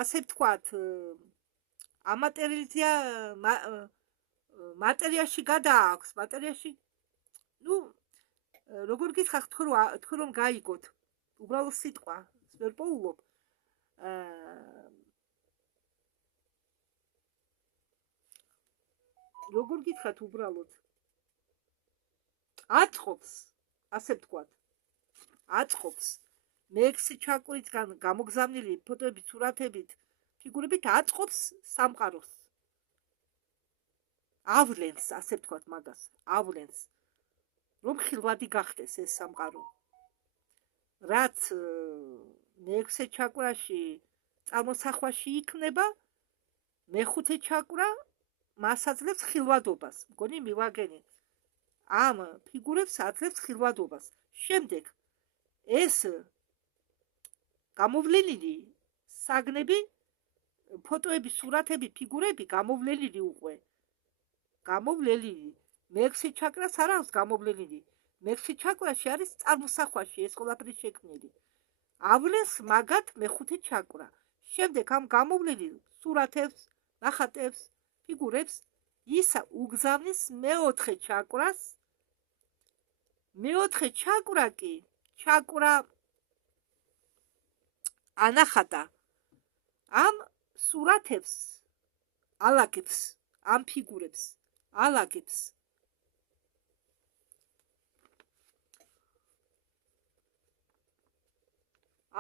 ასე ვთქვათ, მატერიაში გადააქვს, მატერიაში, როგორ გითხრათ, თქვენ რომ გაიგოთ, უბრალოდ სიტყვა ვერ პოულობ. როგორ გითხრათ უბრალოდ, აწყობს, ასე ვთქვათ, აწყობს მეექვსე ჩაკრისგან გამოგზავნილი ფოტოებით, სურათებით, ფიგურებით აწყობს სამყაროს. ავლენს, ასე ვთქვათ მაგას, ავლენს, რომ ხილვადი გახდეს ეს სამყარო. რაც მეექვსე ჩაკრაში წარმოსახვაში იქნება, მეხუთე ჩაკრა მას აძლევს ხილვადობას. მგონი მივაგენით. ამ ფიგურებს აძლევს ხილვადობას. შემდეგ ეს გამოვლენილი საგნები, ფოტოები, სურათები, ფიგურები გამოვლენილი უკვე. გამოვლენილი. მეექვსე ჩაკრას არ აქვს გამოვლენილი. მეექვსე ჩაკრაში არის წარმოსახვაში ეს ყველაფერი შექმნილი. ავლენს მაგათ მეხუთე ჩაკრა. შემდეგ ამ გამოვლენილ სურათებს, ნახატებს, ფიგურებს ისა უგზავნის მეოთხე ჩაკრას. მეოთხე ჩაკრა კი ჩაკრა ანახატა ამ სურათებს ალაგებს, ამ ფიგურებს ალაგებს.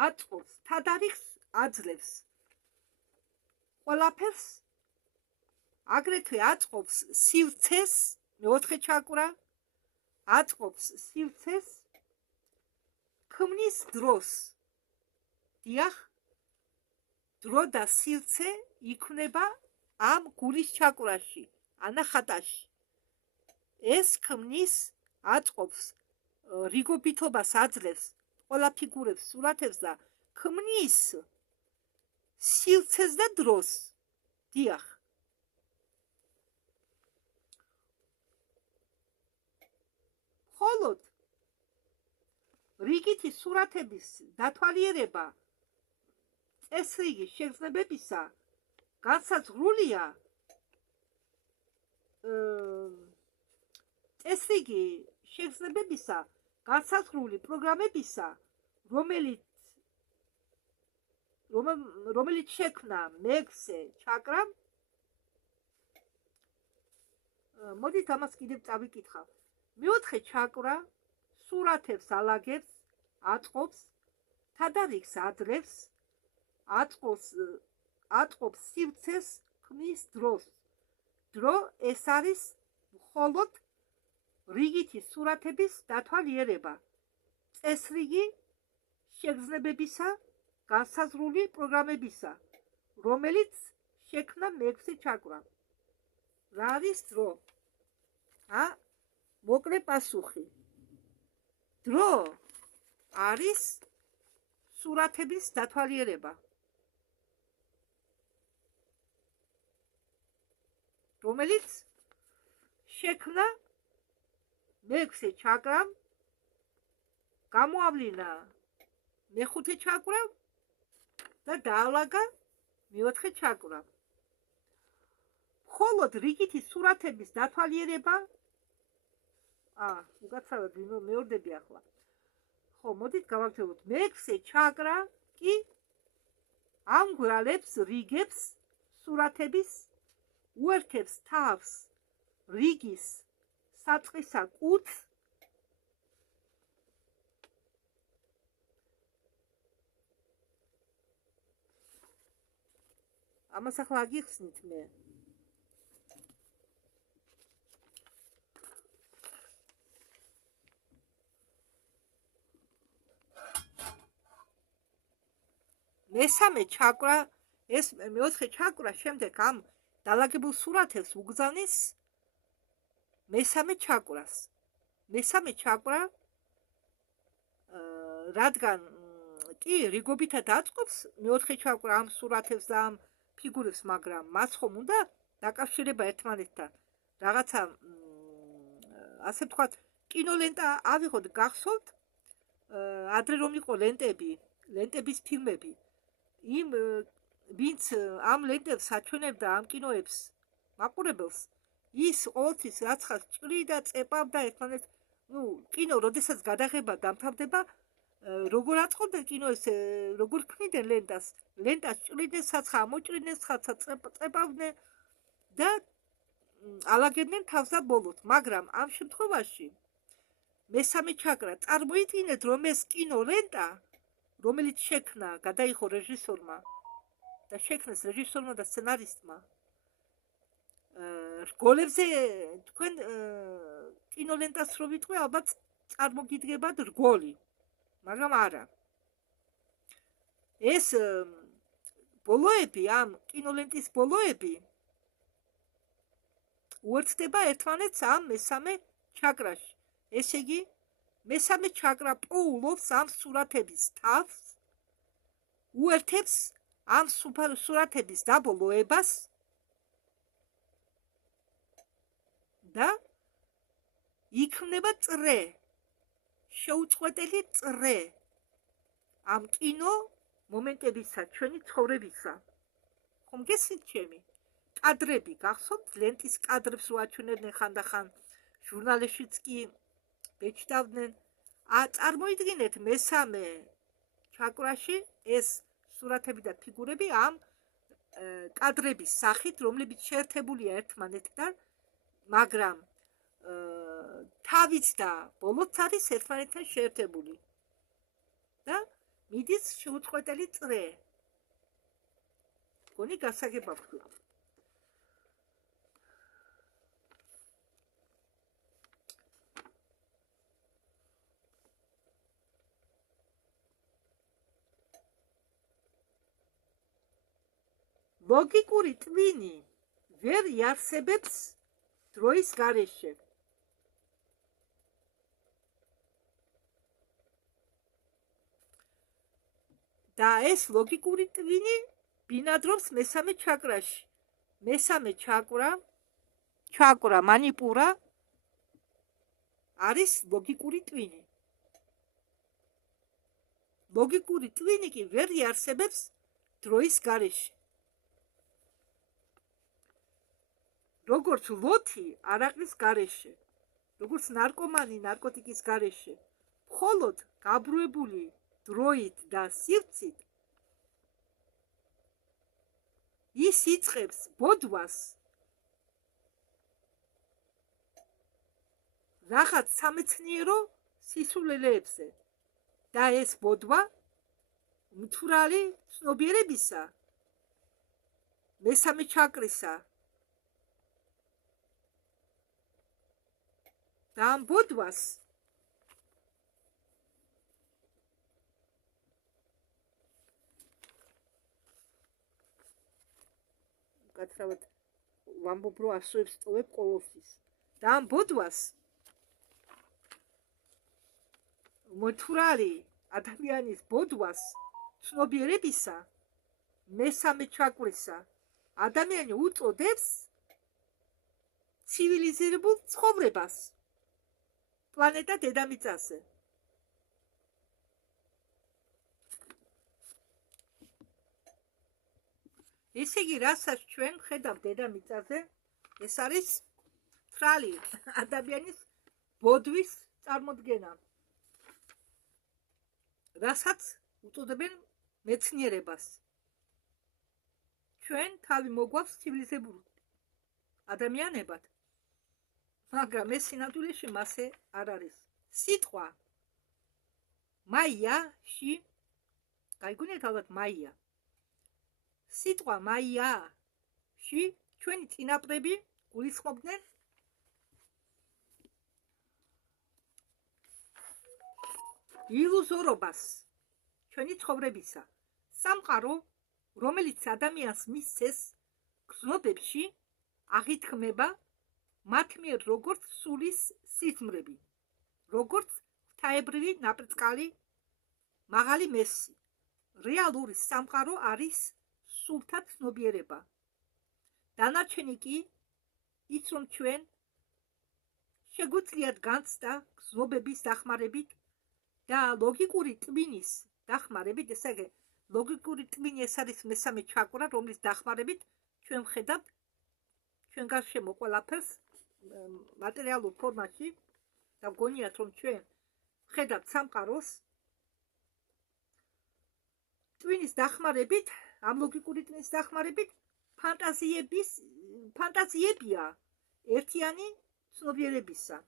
აწყობს თადარიხს, აძლევს ყველაფერს, აგრეთვე აწყობს სივრცეს, მეოთხე ჩაკრა აწყობს სივრცეს, ქმნის დროს. დიახ, დრო და სივრცე იქმნება ამ გულის ჩაკრაში, ანახატაში. ეს ქმნის, აწყობს რიგობითობას, აძლევს ყველა ფიგურებს, სურათებს და ქმნის სივრცეს და დროს. დიახ. მხოლოდ რიგითი სურათების დათვალიერება წესრიგის შეგრძნებებისა განსაზღვრულია წესრიგი შეგრძნებებისა განსაზღვრული პროგრამებისა, რომელიც შექმნა მეექვსე ჩაკრამ. მოდით ამას კიდევ წავიკითხავ. მეოთხე ჩაკრა სურათებს ალაგებს, აწყობს, თადარიგს ადრევს, აწყობს სივრცეს, ქმნის დროს. დრო ეს არის მხოლოდ რიგითი სურათების დათვალიერება, წესრიგი შეგრძნებებისა, განსაზღვრული პროგრამებისა, რომელიც შექმნა მეექვსე ჩაკრამ. რა არის დრო? მოკლე პასუხი. დრო არის სურათების დათვალიერება, რომელიც შექმნა მეექვსე ჩაკრამ, გამოავლინა მეხუთე ჩაკრამ და დაალაგა მეოთხე ჩაკრამ. მხოლოდ რიგითი სურათების დათვალიერება უკაცრავად მეორდები ახლა. ხო, მოდით გავაგრძელოთ. მეექვსე ჩაკრა კი ამგვარებს რიგებს სურათების, უერთებს თავს რიგის საწყისა კუთს, ამას ახლა აგიხსნით მე. მესამე ჩაკრა, ეს მეოთხე ჩაკრა შემდეგ ამ დალაგებულ სურათებს უგზავნის მესამე ჩაკრას. მესამე ჩაკრა, რადგან კი რიგობითად აწყობს მეოთხე ჩაკრა ამ სურათებს და ამ ფიგურებს, მაგრამ მას ხომ უნდა დაკავშირება ერთმანეთთან. რაღაცა ასე ვთქვათ, კინოლენტა ავიღოთ, გახსოვთ, ადრე რომ იყო ლენტების ფილმები. იმ ვინც ამ ლენტებს აჩვენებდა, ამ კინოებს მაყურებელს, ის ყოველთვის რაცხას ჭრიდა, წერდა ერთმანეთს. კინო როდესაც გადაღება დამთავრდება, როგორ აწყობდნენ კინოებს, როგორ ქმნიდნენ ლენტას ჭრიდნენ, საცხა ამოჭრიდნენ, საცხა წერავდნენ და ალაგებდნენ თავს და ბოლოს. მაგრამ ამ შემთხვევაში მესამე ჩაკრა, წარმოიდგინეთ, რომ ეს კინო ლენტა, რომელიც შექმნა, გადაიხო რეჟისორმა და შექმნეს რეჟისორმა და სცენარისტმა, რგოლებზე თქვენ კინოლენტას რო ვიტყვი, ალბათ წარმოგიდგებათ რგოლი, მაგრამ არა. ეს ბოლოები, ამ კინოლენტის ბოლოები უერთდება ერთმანეთს ამ მესამე ჩაკრაში. ესე იგი, მესამე ჩაკრა პოულობს ამ სურათების თავს, უერთებს ამ სურათების დაბოლოებას და იქმნება წრე, შეუწყვეტელი წრე ამ კინო მომენტებისა, ჩვენი ცხოვრებისა. ხომ გესმით ჩემი? კადრები, გახსოვთ, ლენტის კადრებს რო აჩვენებდნენ ხანდახან, ჟურნალებშიც კი ბეჭდავდნენ. წარმოიდგინეთ, მესამე ჩაკრაში ეს სურათები და ფიგურები ამ კადრების სახით, რომლებიც შეერთებულია ერთმანეთთან, მაგრამ თავიც და ბოლოც არის ერთმანეთთან შეერთებული და მიდის შეუწყვეტელი წრე. გონი გასაგება ვთქვი. ლოგიკური ტვინი ვერ იარსებებს დროის გარეშე. და ეს ლოგიკური ტვინი ბინადრობს მესამე ჩაკრაში. მესამე ჩაკრა მანიპურა არის ლოგიკური ტვინი. ლოგიკური ტვინი კი ვერ იარსებებს დროის გარეშე. როგორც ლოთი არაყრის გარეშე, როგორც ნარკომანი ნარკოტიკის გარეშე, მხოლოდ გაბრუებული დროით და სივრცით ის იწყებს ბოდვას რაღაც სამეცნიერო სისულელეებზე და ეს ბოდვა მთვრალი ცნობიერებისა მესამე ჩაკრისა და ამ ბოდვას გაცრავად ვამბობ რომ ასოებს ტოვებ ყოველთვის და ამ ბოდვას მთვრალი ადამიანის ბოდვას ცნობიერებისა მესამე ჩაკვრისა ადამიანი უწოდებს ცივილიზირებულ ცხოვრებას პლანეტა დედამიწაზე. ესე იგი, რასაც ჩვენ ვხედავთ დედამიწაზე, ეს არის მთრალი ადამიანის ბოდვის წარმოდგენა. რასაც უწოდებენ მეცნიერებას. ჩვენ თავი მოგვაქვს ცივილიზებულ ადამიანებად. მაგრამ ეს სინამდვილეში მასე არ არის. სიტყვა მაიაში, გაიგონიათ ალბათ მაია. სიტყვა მაიაში ჩვენი წინაპრები გულისხმობდნენ ილუზორობას ჩვენი ცხოვრებისა. სამყარო, რომელიც ადამიანს მისცეს გრძნობებში, აღითქმება მათ მიერ როგორც სულის სიზმრები, როგორც ღვთაებრივი ნაპრწკალი, მაღალი მესი. რეალური სამყარო არის სულთა ცნობიერება. დანარჩენი კი ის, რომ ჩვენ შეგვიძლიათ განცდა გრძნობების დახმარებით და ლოგიკური ტვინის დახმარებით, ესე იგი, ლოგიკური ტვინი ეს არის მესამე ჩაკრა, რომლის დახმარებით ჩვენ ვხედავთ ჩვენ გარშემო ყველაფერს მატერიალურ ფორმაში და გონიათ რომ ჩვენ ვხედავთ სამყაროს ტვინის დახმარებით, ამ ლოგიკური ტვინის დახმარებით ფანტაზიებია ერთიანი ცნობიერებისა.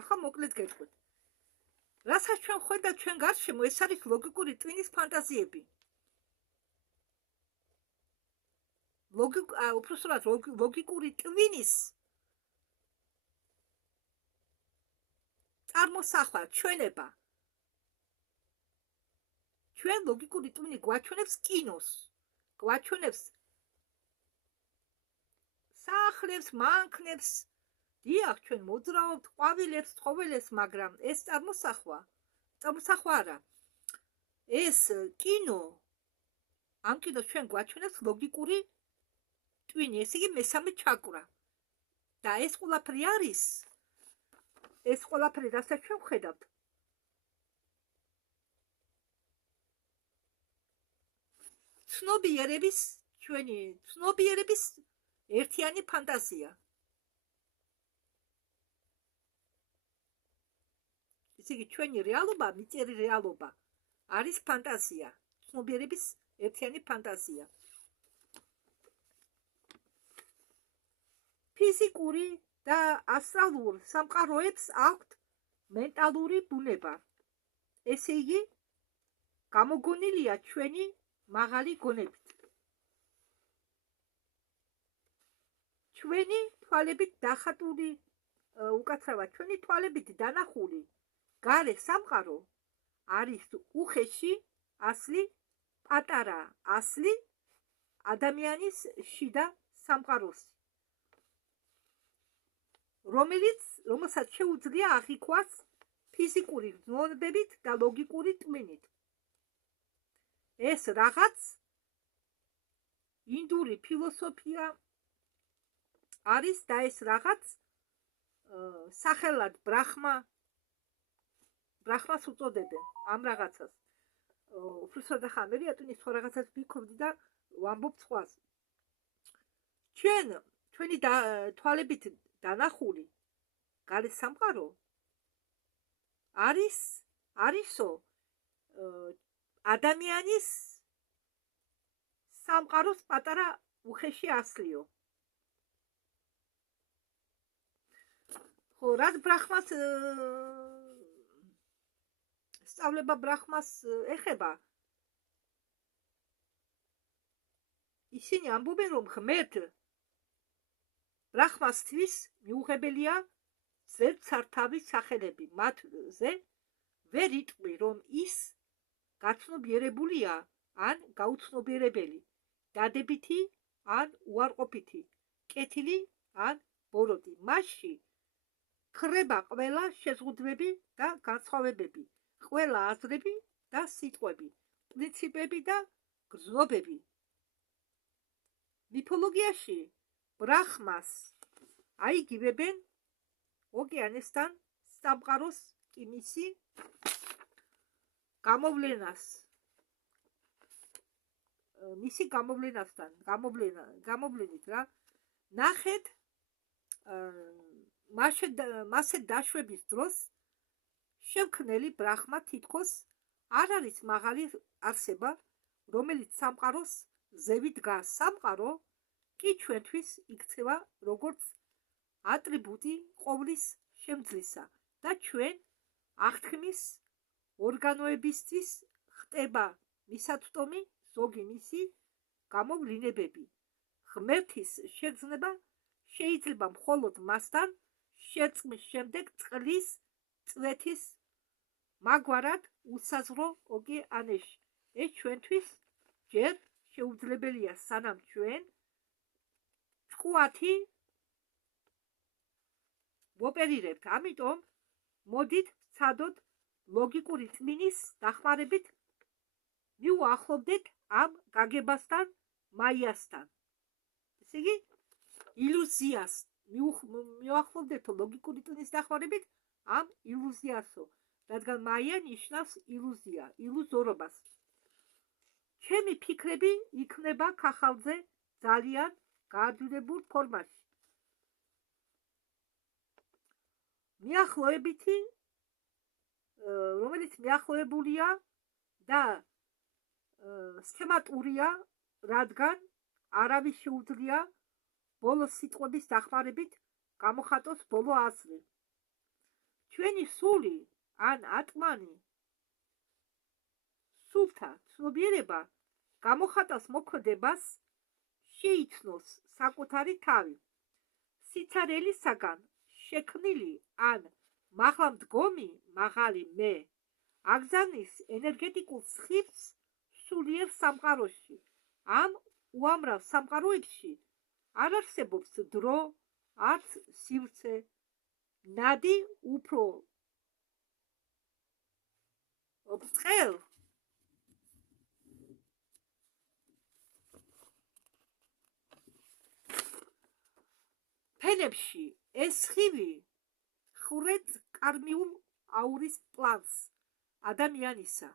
ახლა მოკლედ გეტყვით. რასაც ჩვენ ვხედავთ ჩვენ გარშემო, ეს არის ლოგიკური ტვინის ფანტაზიები. უпроსტად ლოგიკური ტვინის წარმოსახვა, ჩვენება. ჩვენ ლოგიკური ტვინი გვაჩვენებს კინოს, გვაჩვენებს სახლებს, მანქნებს, დიახ, ჩვენ მოძრაობთ, ყვავილებს, ცხოველებს, მაგრამ ეს წარმოსახვა არა. ეს კინო, ამ კინოს ჩვენ გვაჩვენებს ლოგიკური ტვინი, ესე იგი მესამე ჩაკრა. და ეს ყველაფერი არის, ეს ყველაფერი, რასაც ჩვენ ვხედავთ, ჩვენი ცნობიერების ერთიანი ფანტაზია. ესე იგი, ჩვენი რეალობა, მიწერი რეალობა არის ფანტაზია, ცნობიერების ერთიანი ფანტაზია. ფიზიკური და ასტრალურ სამყაროებს აქვთ მენტალური ბუნება. ესე იგი, გამოგონილია ჩვენი მაღალი გონებით. ჩვენი თვალებით დახატული, უკაცრავად, ჩვენი თვალებით დანახული გარე სამყარო არის უხეში ასლი, პატარა ასლი ადამიანის შიდა სამყაროსი, რომელსაც შეუძლია აღიქვას ფიზიკური გრძნობებით და ლოგიკური ტვინით. ეს რაღაც ინდური ფილოსოფია არის და ეს რაღაც სახელად ბრაჰმას უწოდებენ ამ რაღაცას. უბრალოდ ახლა მე რატონის სხვა რაღაცას ვიქოვდი და ვამბობ სხვას. ჩვენი თვალებით დანახული გარე სამყარო არისო ადამიანის სამყაროს პატარა უხეში ასლიო. ხო, რაც ბრაჰმას სწავლება ბრაჰმას ეხება, ისინი ამბობენ, რომ ღმერთ ბრაჰმასთვის მიუღებელია ზედსართავის სახელები. მათზე ვერ იტყვი, რომ ის გაცნობიერებულია ან გაუცნობიერებელი, დადებითი ან უარყოფითი, კეთილი ან ბოროტი. მასში ქრება ყველა შეზღუდვები და განსხვავებები, ყველა აზრები და სიტყვები, პრინციპები და გრძნობები. მითოლოგიაში ბრაჰმას აიგივებენ ოკეანესთან სამყაროს კი მისი გამოვლენით რა. ნახეთ, მასე დაშვების დროს შემქმნელი ბრაჰმა თითქოს არ არის მაღალი არსება, რომელიც სამყაროს ზევით დგას. სამყარო კი ჩვენთვის იქცევა როგორც ატრიბუტი ყოვლის შემძლისა და ჩვენ აღთქმის ორგანოებისთვის ხდება მისაწვდომი ზოგი მისი გამოვლინებები. ღმერთის შეგრძნება შეიძლება მხოლოდ მასთან შერწყმის შემდეგ წყლის წვეთის მაგვარად უსაზღვრო ოკეანეში. ეს ჩვენთვის ჯერ შეუძლებელია, სანამ ჩვენ ჭკუათი ვოპერირებთ. ამიტომ მოდით ვცადოთ ლოგიკური წმინის დახმარებით მივუახლოვდეთ ამ გაგებასთან, მაიასთან. ესე იგი, ილუზიას მივუახლოვდეთ ლოგიკური წმინის დახმარებით ამ ილუზიასო, რადგან მაია ნიშნავს ილუზია, ილუზორობას. ჩემი ფიქრები იქნება ქახალზე ძალიან გააძვირებულ ფორმაში. მიახლოებითი, რომელიც მიახლოებულია და სქემატურია, რადგან არავის შეუძლია ბოლო სიტყვების დახმარებით გამოხატოს ბოლო აზრი. ჩვენი სული ან ატმანი სულთა ცნობიერება გამოხატავს მოქმედებას, შეიცნოს საკუთარი თავი. სიცარიელისაგან შექმნილი ან მაღალმდგომი მაღალი მე აგზავნის ენერგეტიკულ სხივს სულიერ სამყაროში. ამ უამრავ სამყაროებში არ არსებობს დრო, არც სივრცე. ნადი უფრო ბრწყელ ფენებში ეს სხივი ხვრეტ კარმიულ აურის პლანს ადამიანისა.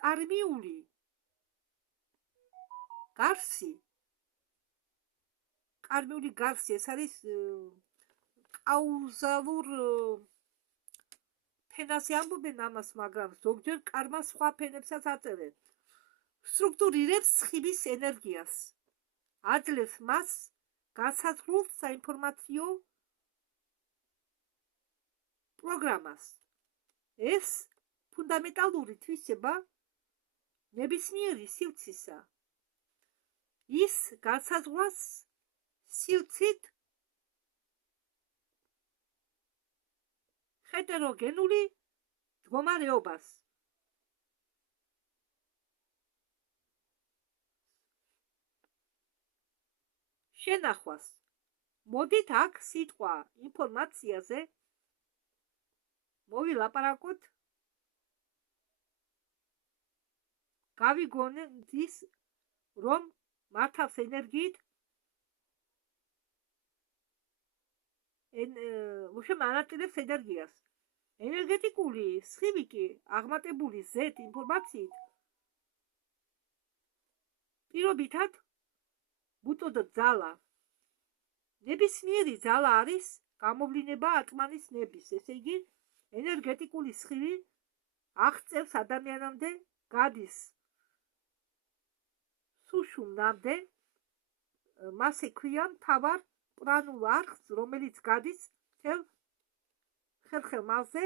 კარმიული გარსი ეს არის კაუზალურ ფენაზე ამბობენ ამას, მაგრამ ზოგჯერ კარმა სხვა ფენებსაც აწერენ. სტრუქტურირებს სხივის ენერგიას, აძლევს მას განსაზღვრულ საინფორმაციო პროგრამას. ეს ფუნდამენტალური თვისება ნებისმიერი სივრცისა. ის განსაზღვრავს სივრცით ჰეტეროგენული მდგომარეობას. შენახვას. მოდით აქ სიტყვა ინფორმაციაზე მოვილაპარაკოთ. გავიგონოთ ის, რომ მართავს ენერგიით ანაწილებს ენერგიას. ენერგეტიკული სხივი კი აღმატებული ზეთ ინფორმაციით პირობითად ვუწოდოთ ძალა. ნებისმიერი ძალა არის გამოვლინება ატმანის ნების. ესე იგი, ენერგეტიკული სხივი აღწევს ადამიანამდე, გადის სუშუმნამდე, მას ექვია მთავარ პრანულ არხს, რომელიც გადის მთელ ხერხემალზე,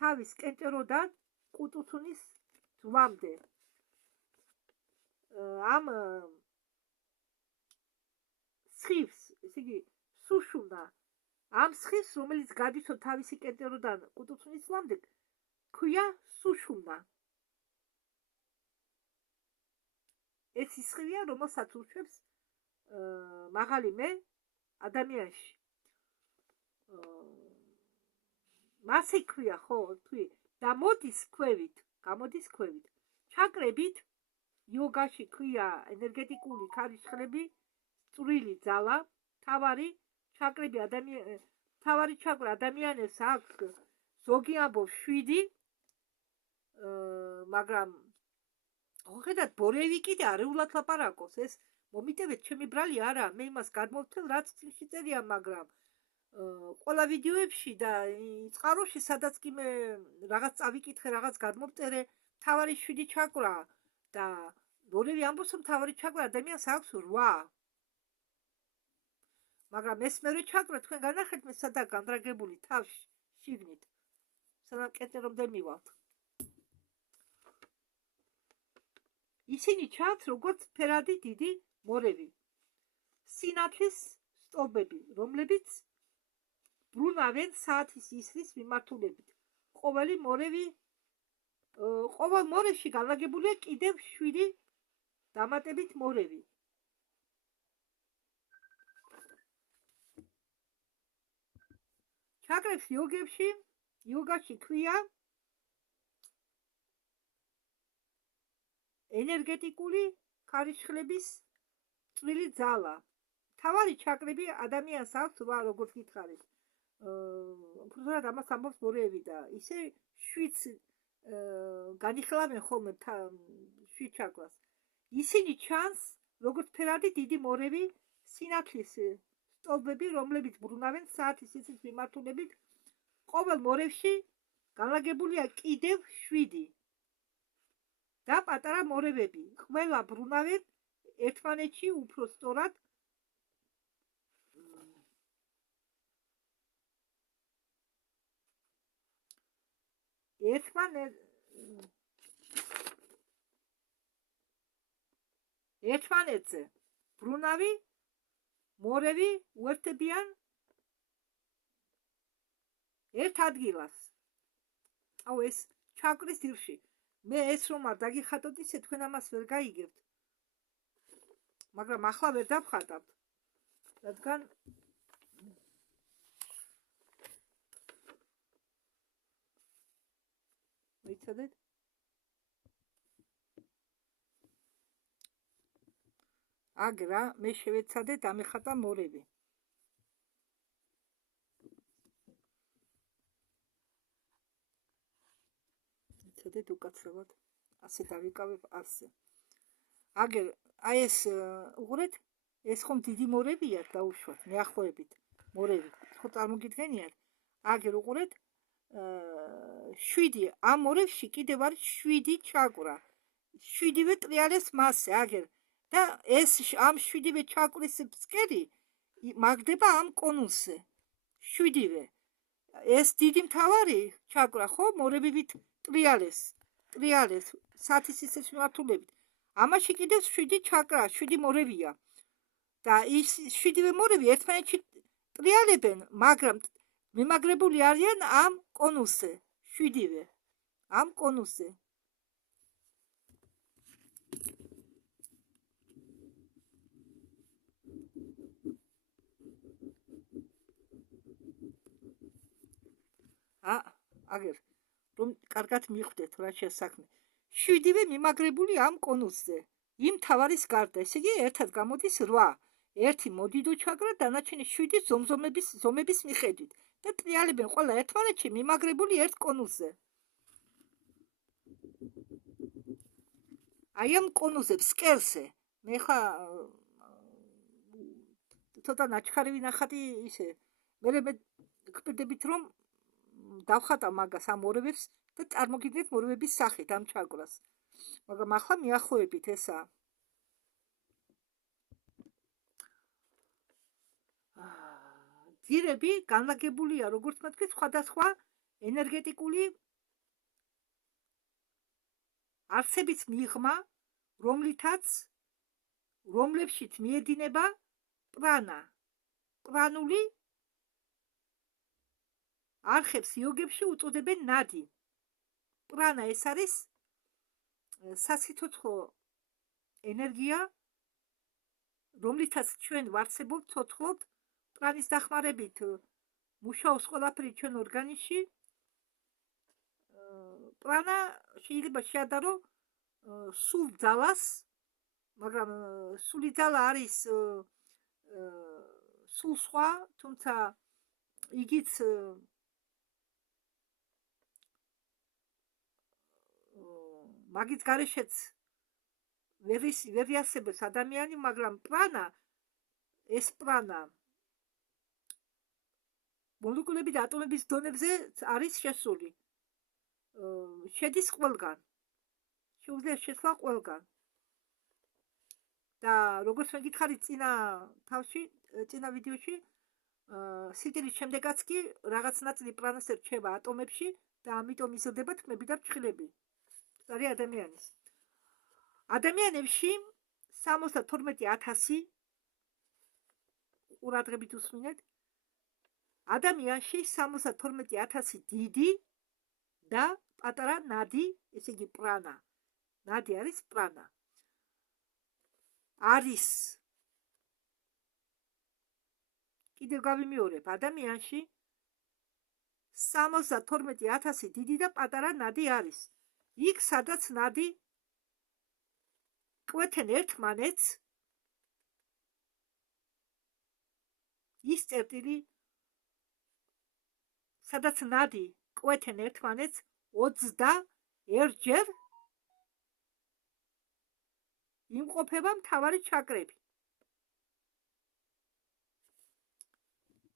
თავის კენჭეროდან კუტუსუნის ძვლამდე. ამ სხივს, ესე იგი, სუშუმნა, ამ სხივს, რომელიც გადისო თავისი კენჭეროდან კუტუსუნის ძვლამდე, ქვია სუშუმნა. ეს ის სხივია, რომელსაც ურჩევს მაღალი მე ადამიანში. მას ექვია, ხო, თქვი, და მოდის ქვევით, ჩაკრებით, იოგაში ქვია ენერგეტიკული ქარიშხლები, წვრილი ძალა, თავარი ჩაკრა ადამიანებს აქვს ზოგი ამბობს 7, მაგრამ ხედავთ, ბორევი კიდე არეულად ლაპარაკობს, ეს მომიტევეთ, ჩემი ბრალი არა, მე იმას გადმოვთელ, რაც წიგნში წერია, მაგრამ ყველა ვიდეოებში და წყაროში, სადაც კი მე რაღაც წავიკითხე, რაღაც გადმოვწერე, მთავარი 7 ჩაკრა და ბორევი ამბობს, რომ მთავარი ჩაკრა ადამიანს აქვს 8. მაგრამ ეს მერე ჩაკრა თქვენ განახეთ, მე სადაა განრაგებული თავში, შიგნით, სადაც კენჭერომდე მივალთ. ისინი ჩანს როგორც ფერადი დიდი მორევი, სინათლის სტოლბები, რომლებიც ბრუნავენ საათის ისრის მიმართულებით. ყოველ მორევში განლაგებულია კიდევ 7 დამატებით მორევი. ჩაკრებს იოგაში ქვია ენერგეტიკული ქარიშხლების წვრილი ძალა. მთავარი ჩაკრები ადამიანს აქვს 8, როგორც გითხარით. უბრალოდ ამას ამბობს ბორევი და ისე 7-ს განიხილავენ ხოლმე 7 ჩაკრას. ისინი ჩანს როგორც ფერადი დიდი მორევი, სინათლის სტოლბები, რომლებიც ბრუნავენ საათის ისრის მიმართულებით. ყოველ მორევში განლაგებულია კიდევ 7 და პატარა მორევები. ყველა ბრუნავენ ერთმანეთში უფრო სწორად. ერთმანეთზე ბრუნავი მორევი უერთდებიან ერთ ადგილას. აუ ეს ჩაკრის ძირში. მე ეს რომ არ დაგიხატოთ ისე, თქვენ ამას ვერ გაიგებთ. მაგრამ ახლა ვერ დავხატავთ, რადგან ვიცოდეთ? აგრა მე შევეცადე დამეხატა მორევი. ვიცოდეთ უკაცრავად. ასე დავიკავებ ასე. აგერ აი ეს უყურეთ, ეს ხომ დიდი მორევია დაუშვათ, მეახვევებით მორევი. ხო წარმოგიდგენიათ? აგერ უყურეთ, 7 ამ მორევში კიდევ არის 7 ჩაკრა. 7-ვე ტრიალეს მასზე, აგერ და ეს ამ 7-ვე ჩაკრის ფსკერი მაგდება ამ კონუსზე. 7-ვე. ეს დიდი მთავარი ჩაკრა, ხო, მორევივით ტრიალეს საათის ისრის მიმართულებით. ამაში კიდევ 7 ჩაკრა, 7 მორევია. და ის 7-ვე მორევი ერთმანეთში ტრიალებენ, მაგრამ მიმაგრებული არიან ამ კონუსზე. 7-ვე. ამ კონუსზე. აგერ რომ კარგად მიხვდეთ რა შესაქმე. 7-ვე მიმაგრებული ამ კონუსზე. იმ თავარის გარდა, ესე იგი ერთად გამოდის 8. ერთი მოდიდო ჩაკრა, დანარჩენი 7 ზომების მიხედვით და ტრიალებენ ყველა ერთმანეთში მიმაგრებული ერთ კონუსზე. აი ამ კონუსზე ფსკერზე მე ხა ცოტა ნაჩქარი ვინახატი ისე. მე გქპირდებით რომ დავხატა მაგას ამ ორევებს და წარმოგიდგენთ ორევების სახით ამ ჩაკვრას. მაგრამ ახლა მიახლოებით ესა. ძირები განლაგებულია, როგორც მეთქვით, სხვადასხვა ენერგეტიკული არსების მიღმა, რომლებშიც მიედინება პრანა. პრანული არხებს იოგებში უწოდებენ ნადი. პრანა ეს არის სასიცოცხლო ენერგია, რომლითაც ჩვენ ვარსებობთ, ცოცხლობთ. პრანის დახმარებით მუშაობს ყველაფერი ჩვენ ორგანიზმში. პრანა შეიძლება შეადარო სულ ძალას, მაგრამ სული ძალა არის სულ სხვა, თუმცა იგიც მაგის გარეშეც ვერ იასებებს ადამიანი, მაგრამ პრანა მოლეკულები და ატომების დონეზე არის შესული. შედის ყველგან. შეუძლია შესვლა ყველგან. და როგორც მე გითხარით წინა ვიდეოში, სიკვდილის შემდეგაც კი რაღაც ნაწილი პრანას რჩება ატომებში და ამიტომ იზრდება თმები და ფრჩხილები. არის ადამიანის. ადამიანებში 72,000 ყურადღებით უსმინეთ. ადამიანში 72,000 დიდი და პატარა ნადი, ესე იგი პრანა. ნადი არის პრანა. არის კიდევ გავიმეორებ, ადამიანში 72,000 დიდი და პატარა ნადი არის. იქ სადაც ნადი კვეთენ ერთმანეთს, ის წერტილი სადაც ნადი კვეთენ ერთმანეთს 21 ჯერ იმყოფება მთავარი ჩაკრები.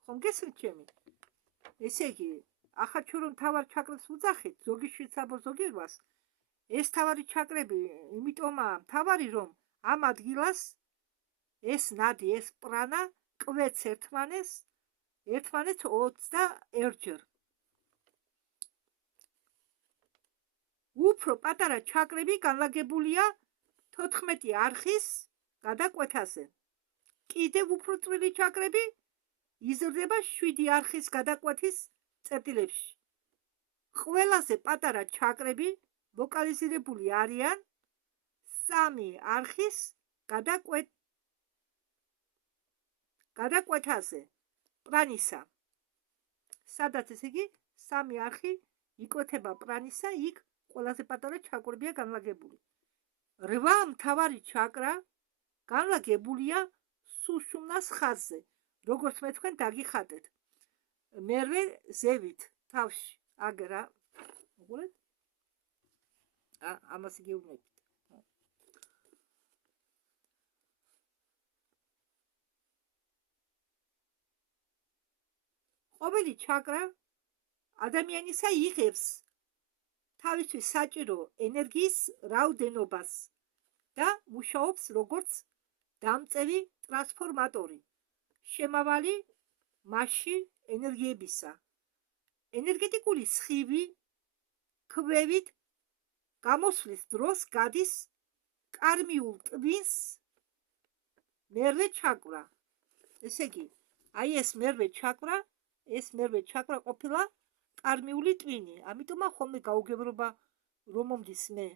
ხომ გესმით ჩემი? ესე იგი, ახლა ჩვენ რომ მთავარ ჩაკრებს ვუძახით, ზოგი შვიცაბო ზოგი რვას, ეს მთავარი ჩაკრები, იმიტომაა მთავარი, რომ ამ ადგილას ეს ნადი, ეს პრანა კვეთს ერთმანეთს 21 ჯერ. უფრო პატარა ჩაკრები განლაგებულია 14 არხის გადაკვეთაზე. კიდევ უფრო წვრილი ჩაკრები იზრდება 7 არხის გადაკვეთის წერტილებში. ყველაზე პატარა ჩაკრები ლოკალიზირებული არიან 3 არხის გადაკვეთაზე პრანისა. სადაც ესე იგი 3 არხი იკვეთება პრანისა, იქ ყველაზე პატარა ჩაკრებია განლაგებული. 8 მთავარი ჩაკრა განლაგებულია სუშუმნას ხაზზე, როგორც მე თქვენ დაგიხატეთ. მერვე ზევით თავში აგერა. მოგულეთ? ამას გეუბნებით. ყოველი ჩაკრა ადამიანისა იღებს თავისთვის საჭირო ენერგიის რაოდენობას და მუშაობს როგორც დამწევი ტრანსფორმატორი შემავალი მასში ენერგიებისა. ენერგეტიკული სხივი ქვევით გამოსვლის დროს გადის კარმიულ ტვინს მერვე ჩაკრა. ესე იგი, აი ეს მერვე ჩაკრა ყოფილა კარმიული ტვინი. ამიტომ ხოლმე გაუგებრობა რომ მომდის მე.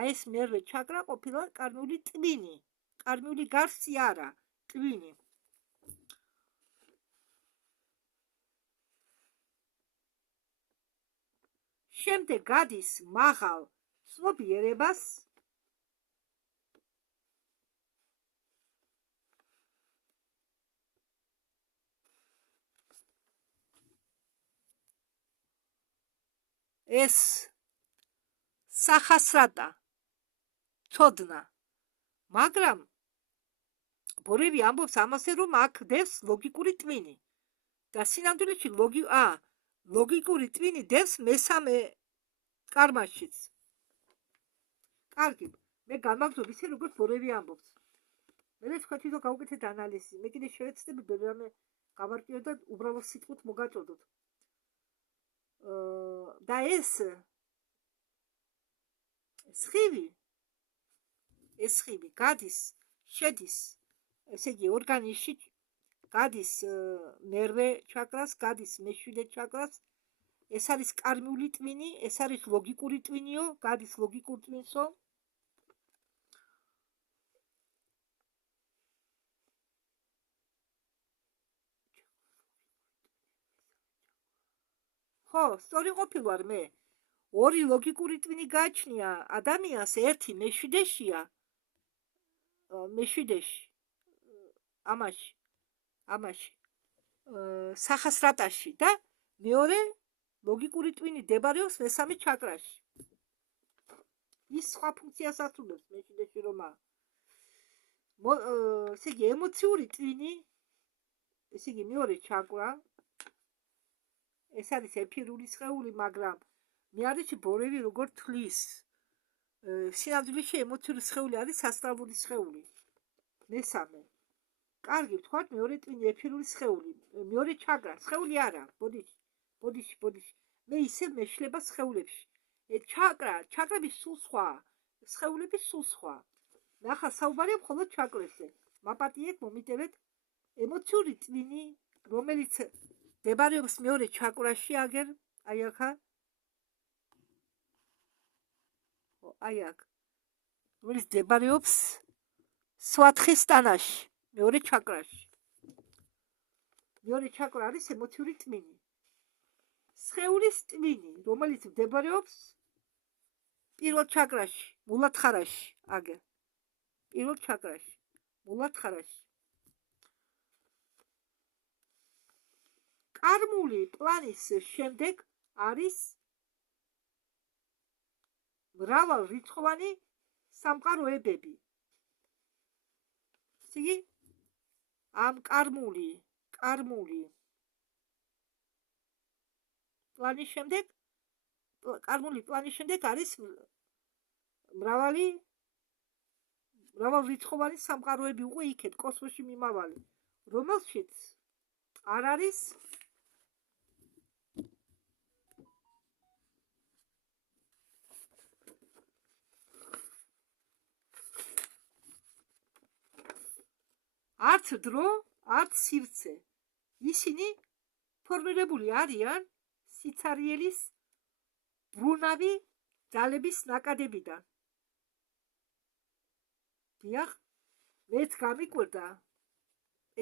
აი ეს მერვე ჩაკრა ყოფილა კარმიული ტვინი. კარმიული გარსი არა, ტვინი. შემდეგ გადის მაღალ ცნობიერებას ეს სახასრატა ცოდნა, მაგრამ ბორევი ამბობს ამაზე, რომ აქ დევს ლოგიკური ტვინი და სინამდვილეში ლოგიკური ტვინი დევს მესამე კარმაშიც. კარგი, მე გამაგზობ ისე როგორც ბორევი ამბობს. მე თქვა თვითონ გავუკეთეთ ანალიზი. მე კიდე შევეცდები ბევრი რამე გავარკვიო და უბრალოდ სიტყვით მოგაწოდოთ. და ეს სხივი გადის, შედის, ესე იგი ორგანიზმში გადის ნერვე ჩაკრას, გადის მეშვიდე ჩაკრას. ეს არის კარმიული ტვინი, ეს არის ლოგიკური ტვინიო, გადის ლოგიკურ ტვინსო. ხო, სწორი ყოფილვარ მე. ორი ლოგიკური ტვინი გააჩნია ადამიანს, ერთი მეშვიდეშია. მეშვიდეში. ამაში. სახასრატაში და მეორე ლოგიკური ტვინი დებარეობს მესამე ჩაკრაში. ის სხვა ფუნქციას ასრულებს მეშვიდეში რომა. ესე იგი ემოციური ტვინი, ესე იგი მეორე ჩაკრა, ეს არის ეფირული სხეული, მაგრამ მე არის ბორევი როგორ თვლის. სინამდვილეში ემოციური სხეული არის სასწავლული სხეული. მესამე. კარგი, ვთქვათ მეორე ტვინი ეფირული სხეული, მეორე ჩაკრა, სხეული არა, ბოდიში. მე ისე მეშლება სხეულებში. ჩაკრები სულ სხვა, სხეულები სულ სხვა. ნახა საუბარია მხოლოდ ჩაკრებზე. მაპატიეთ, მომიტევეთ ემოციური ტვინი, რომელიც დებარეობს მეორე ჩაკრაში, აგერ აი ახლა. აი აქ. რომელიც დებარეობს სვათხის ტანაში, მეორე ჩაკრაში. მეორე ჩაკრა არის ემოციური ტვინი. სხეულის ტვინი, რომელიც მდებარეობს პირველ ჩაკრაში, მულათხარაში, აგერ. პირველ ჩაკრაში, მულათხარაში. კარმული პლანის შემდეგ არის მრავალრიცხოვანი სამყაროებები. ისე ამ კარმული პლანის შემდეგ არის მრავალრიცხოვანი სამყაროები უკვე იქეთ კოსმოსში მიმავალი, რომელშიც არ არის არც დრო, არც სივრცე. ისინი ფორმირებული არიან სიცარიელის ბრუნავი ძალების ნაკადებიდან. დიახ, მეც გამიკვირდა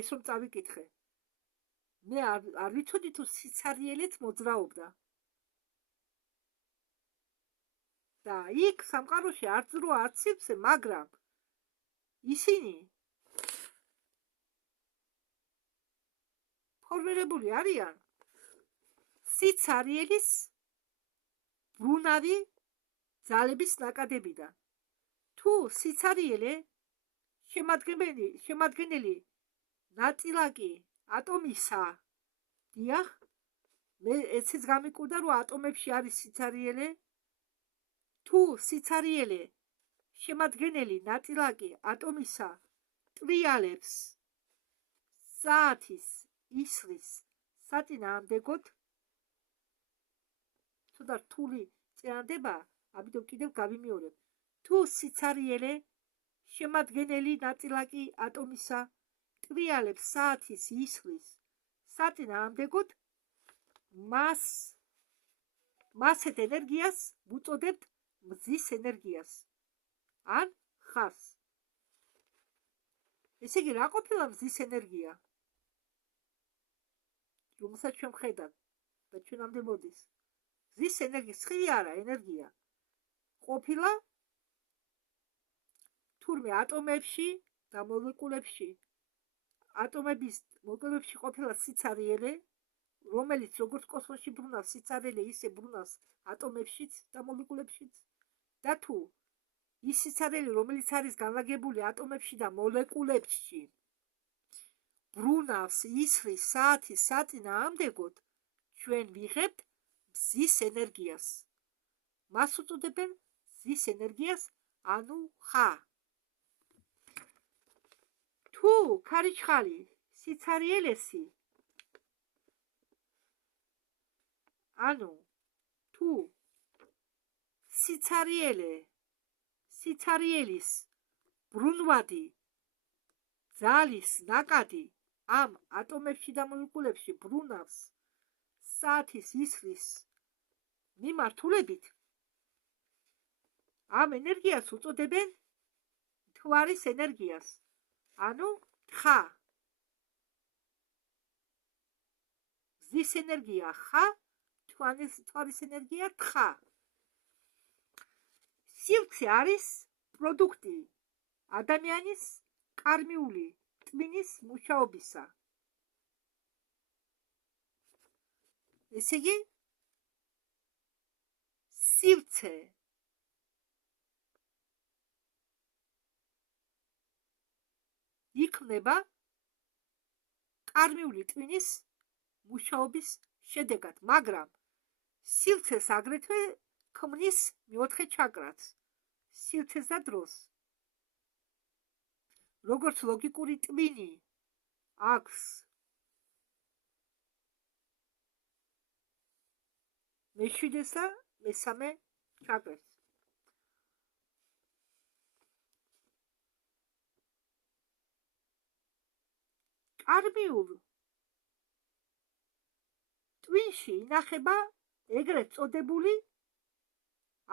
ეს რომ წავიკითხე. მე არ ვიცოდი თუ სიცარიელეც მოძრაობდა. და იქ სამყაროში არც დრო, არც სივრცე, მაგრამ ისინი ფორმირებული არიან სიცარიელის ბრუნავი ძალების ნაკადებიდან. თუ სიცარიელე შემადგენელი ნაწილაკი ატომისა, დიახ, მე ეცეც გამიკვირდა რომ ატომებში არის სიცარიელე. თუ სიცარიელე შემადგენელი ნაწილაკი ატომისა ტრიალებს საათის ისრის საწინააღმდეგოდ, ცოტა რთული წერანდება, ამიტომ კიდევ გავიმეორებ. თუ სიცარიელე შემადგენელი ნაწილაკი ატომისა ტრიალებს საათის ისრის საწინააღმდეგოდ, მასეთ ენერგიას ვუწოდებთ მზის ენერგიას ან ხარს. ესე იგი, რა ყოფილა მზის ენერგია? რომელსაც ჩვენ ვხედავთ და ჩვენამდე მოდის. მზის ენერგია სხივი არა, ენერგია. ყოფილა თურმე ატომებში და მოლეკულებში. ატომების მოლეკულებში ყოფილა სიცარიელე, რომელიც როგორც კოსმოსში ბრუნავს სიცარიელე, ისე ბრუნავს ატომებშიც და მოლეკულებშიც. და თუ ის სიცარიელე, რომელიც არის განლაგებული ატომებში და მოლეკულებში, ბრუნავს ისრის საათის საწინააღმდეგოდ, ჩვენ ვიღებთ მზის ენერგიას. მას უწოდებენ მზის ენერგიას, ანუ ხა. თუ ქარიშხალი სიცარიელესი, ანუ თუ სიცარიელის ბრუნვადი ძალის ნაკადი ამ ატომებში და მოლეკულებში ბრუნავს საათის ისრის მიმართულებით, ამ ენერგიას უწოდებენ მთვარის ენერგიას, ანუ თხა. მზის ენერგია ხა, მთვარის ენერგია თხა. სივრცე არის პროდუქტი ადამიანის კარმიული ტვინის მუშაობისა. ესე იგი, სივრცე იქმნება კარმიული ტვინის მუშაობის შედეგად, მაგრამ სივრცეს აგრეთვე ქმნის მეოთხე ჩაკრაც, სივრცეს და დროს. როგორც ლოგიკური ტვინი აქვს მეშვიდეს და მესამე ჩაკრებს. კარმიულ ტვინში ინახება ეგრეთ წოდებული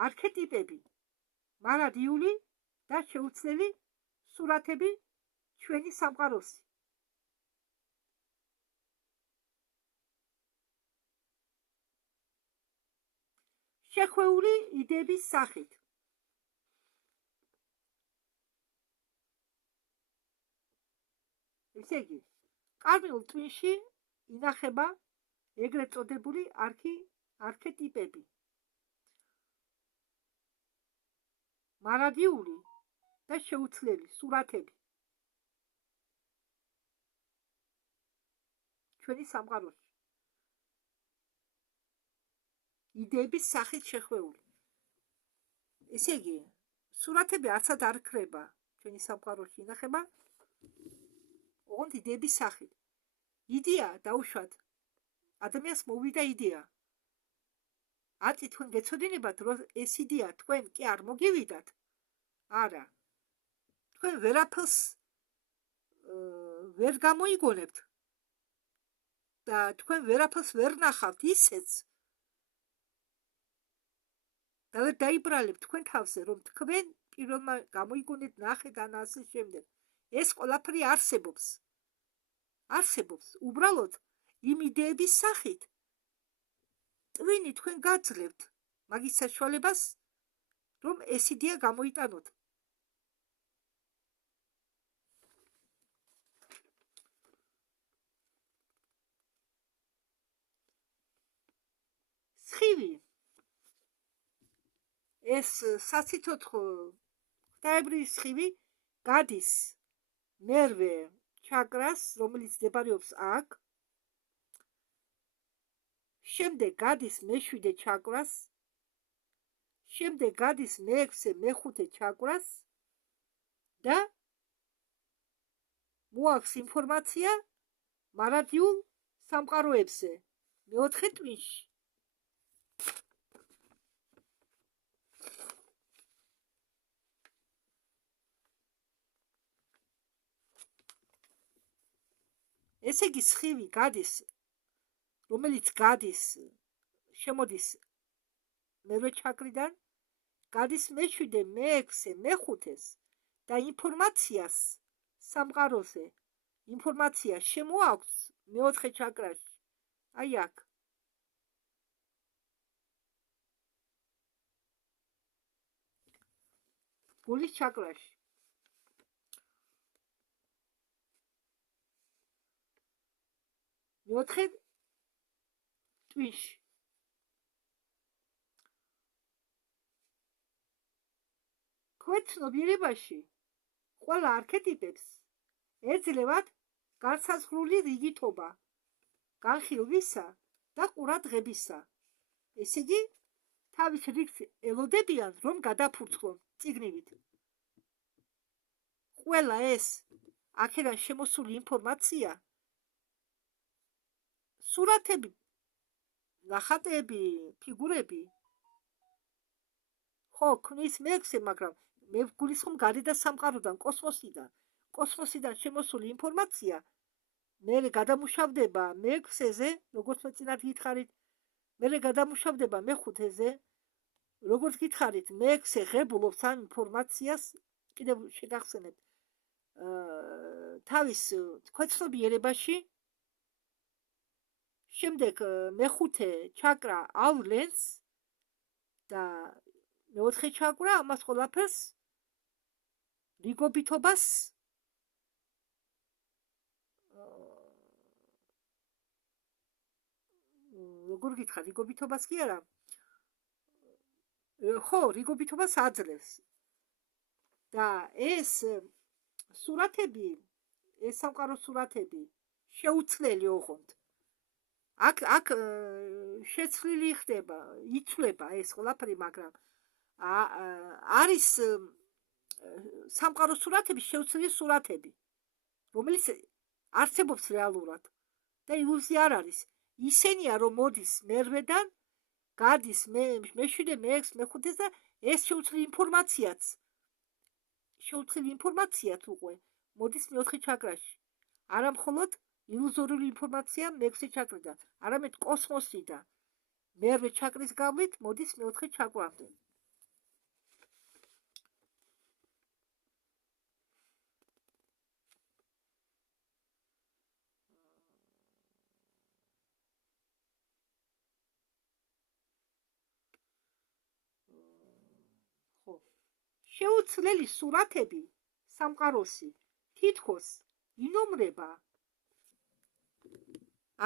არქეტიპები, მარადიული და შეუცვლელი სურათები ჩვენი სამყაროსი. შეხვეული იდეების სახით. ესე იგი, კარმიულ ტვინში ინახება ეგრეთ წოდებული არქეტიპები, მარადიული და შეუცვლელი სურათები ჩვენი სამყაროში. იდეების სახით შეხვეული. ესე იგი, სურათები არცად არ ქრება ჩვენი სამყაროში, ინახება ოღონდ იდეების სახით. იდეა დაუშვათ, ადამიანს მოვიდა იდეა. აწი თქვენ გეცოდინებათ, რომ ეს იდეა თქვენ კი არ მოგივიდათ? არა. თქვენ ვერაფერს ვერ გამოიგონებთ და თქვენ ვერაფერს ვერ ნახავთ ისეც და ვერ დაიბრალებთ თქვენ თავზე, რომ თქვენ პირველმა გამოიგონეთ, ნახეთ ან ასე შემდეგ. ეს ყველაფერი არსებობს. უბრალოდ იმ იდეების სახით ტვინი თქვენ გაძლევთ მაგის საშუალებას, რომ ეს იდეა გამოიტანოთ. სხივი ეს საციცოცხლო ღვთაებრივი სხივი გადის მერვე ჩაკრას, რომელიც მდებარეობს აქ. შემდეგ გადის მეშვიდე ჩაკრას, შემდეგ გადის მეექვსე, მეხუთე ჩაკრას და მოაქვს ინფორმაცია მარადიულ სამყაროებზე მეოთხე ტვინში. ესე იგი, სხივი გადის, რომელიც შემოდის მერვე ჩაკრიდან, გადის მეშვიდე, მეექვსე, მეხუთეს და ინფორმაციას სამყაროზე, ინფორმაცია შემოაქვს მეოთხე ჩაკრაში. აი აქ. გულის ჩაკრაში. მეოთხე ტვინში. ქვეცნობიერებაში ყველა არქეტიპებს ეძლევათ განსაზღვრული რიგითობა განხილვისა და ყურადღებისა. ესე იგი, თავის რიგს ელოდებიან, რომ გადაფურცლონ წიგნივით. ყველა ეს აქედან შემოსული ინფორმაცია, სურათები, ნახატები, ფიგურები, ხო, ქმნის მეხსე, მაგრამ მე ვგულისხმობ გარედან სამყაროდან, კოსმოსიდან შემოსული ინფორმაცია მერე გადამუშავდება მეექვსეზე, როგორც წინათ გითხარით, მერე გადამუშავდება მეხუთეზე, როგორც გითხარით, მეექვსე ღებულობს ამ ინფორმაციას, კიდევ შეგახსენებთ, თავის ქვეცნობიერებაში, შემდეგ მეხუთე ჩაკრა ავლენს და მეოთხე ჩაკრა ამას ყველაფერს რიგობითობას როგორ გითხრა, რიგობითობას კი არა, ხო, რიგობითობას აძლევს და ეს სურათები, ეს სამყარო სურათები შეუცვლელი ოღონდ აქ შეცვლილი ხდება, იცვლება ეს ყველაფერი, მაგრამ არის სამყარო სურათები, შეუცვლელი სურათები, რომელიც არსებობს რეალურად და ილუზია არ არის. ისენია, რომ მოდის მერვედან, გადის მეშვიდე, მეექვსე, მეხუთეზე და ეს შეუცვლელი ინფორმაციაც უკვე მოდის მეოთხე ჩაკრაში. არა მხოლოდ ილუზორიული ინფორმაცია მეექვსე ჩაკრიდან, არამედ კოსმოსიდან მერვე ჩაკრის გავლით მოდის მეოთხე ჩაკრამდე. შეუცვლელი სურათები სამყაროსი თითქოს ინომრება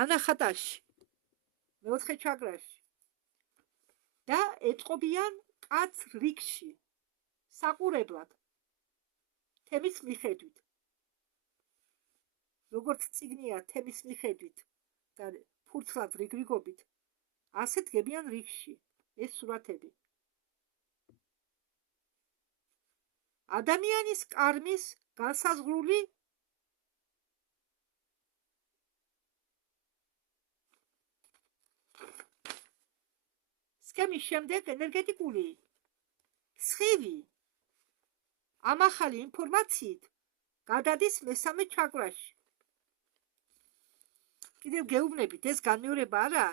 ანახატაში, მეოთხე ჩაკრაში და ეწყობიან კაცრ რიგში საყურებლად თემის მიხედვით. როგორც წიგნია თემის მიხედვით და ფურცლად რიგრიგობით, ასე დგებიან რიგში ეს სურათები. ადამიანის კარმის განსაზღვრული სქემის შემდეგ ენერგეტიკული სხივი ამ ახალი ინფორმაციით გადადის მესამე ჩაკრაში. კიდევ გეუბნებით, ეს განმეორება არა,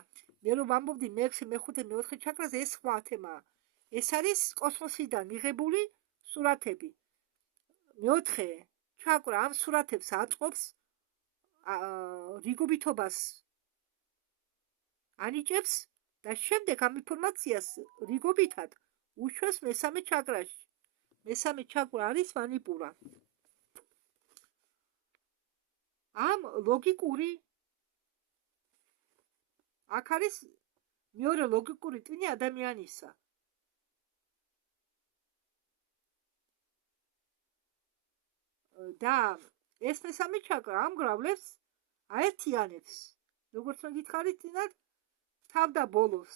მე რომ ვამბობდი მეექვსე, მეხუთე, მეოთხე ჩაკრაზე, ეს სხვა თემაა. ეს არის კოსმოსიდან მიღებული სურათები. მეოთხე ჩაკრა ამ სურათებს აწყობს, რიგობითობას ანიჭებს და შემდეგ ამ ინფორმაციას რიგობითად უშვებს მესამე ჩაკრაში. მესამე ჩაკრა არის მანიპურა. ამ ლოგიკური აქ არის მეორე ლოგიკური ტვინი ადამიანისა. და ეს მესამე ჩაკრა ამ გრავლებს აერთიანებს, როგორც გითხარით წინათ, თავ და ბოლოს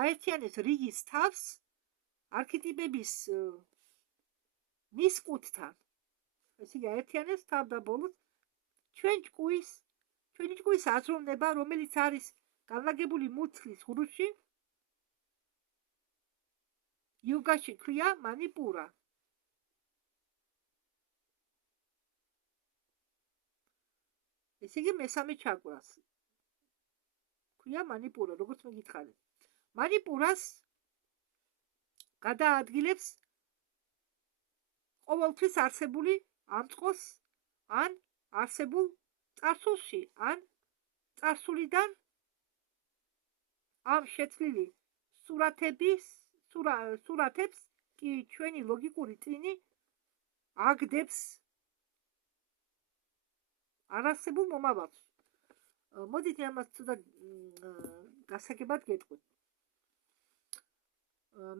აერთიანებს რიგის თავს არქეტიპების ნისკუთთან. ესე იგი აერთიანებს თავ და ბოლოს ჩვენი ჭკუის აზროვნება, რომელიც არის განლაგებული მუცლის ღრუში, იოგაში ქვია მანიპურა. ესე იგი მესამე ჩაკრას ქვია მანიპურა, როგორც მე გითხარით. მანიპურას გადაადგილებს ყოველთვის არსებული ამწყოს ან არსებულ წარსულში, ან წარსულიდან ამ შეცვლილი სურათებს კი ჩვენი ლოგიკური ტვინი აგდებს არასებულ მომავალს. მოდით ამას ცოტა გასაგებად გეტყვით.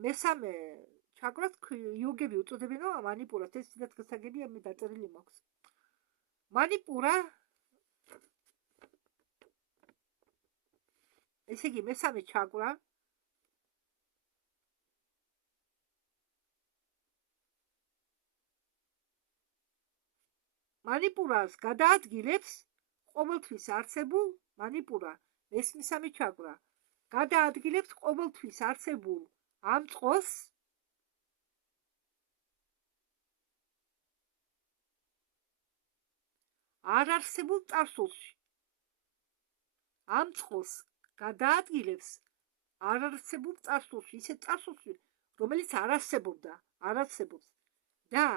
მესამე ჩაკრას იოგები უწოდებენ მანიპურას, ეს ცოტა გასაგებია, მე დაწერილი მაქვს. მანიპურა ესე იგი მესამე ჩაკრა მანიპურას გადაადგილებს ყოველთვის არსებულ მანიპურა მესამე ჩაკრა გადაადგილებს ყოველთვის არსებულ ამ წყოს არ არსებულ წარსულში ამ წყოს გადაადგილებს არ არსებულ წარსულში ისე წარსულში რომელიც არ არსებობს და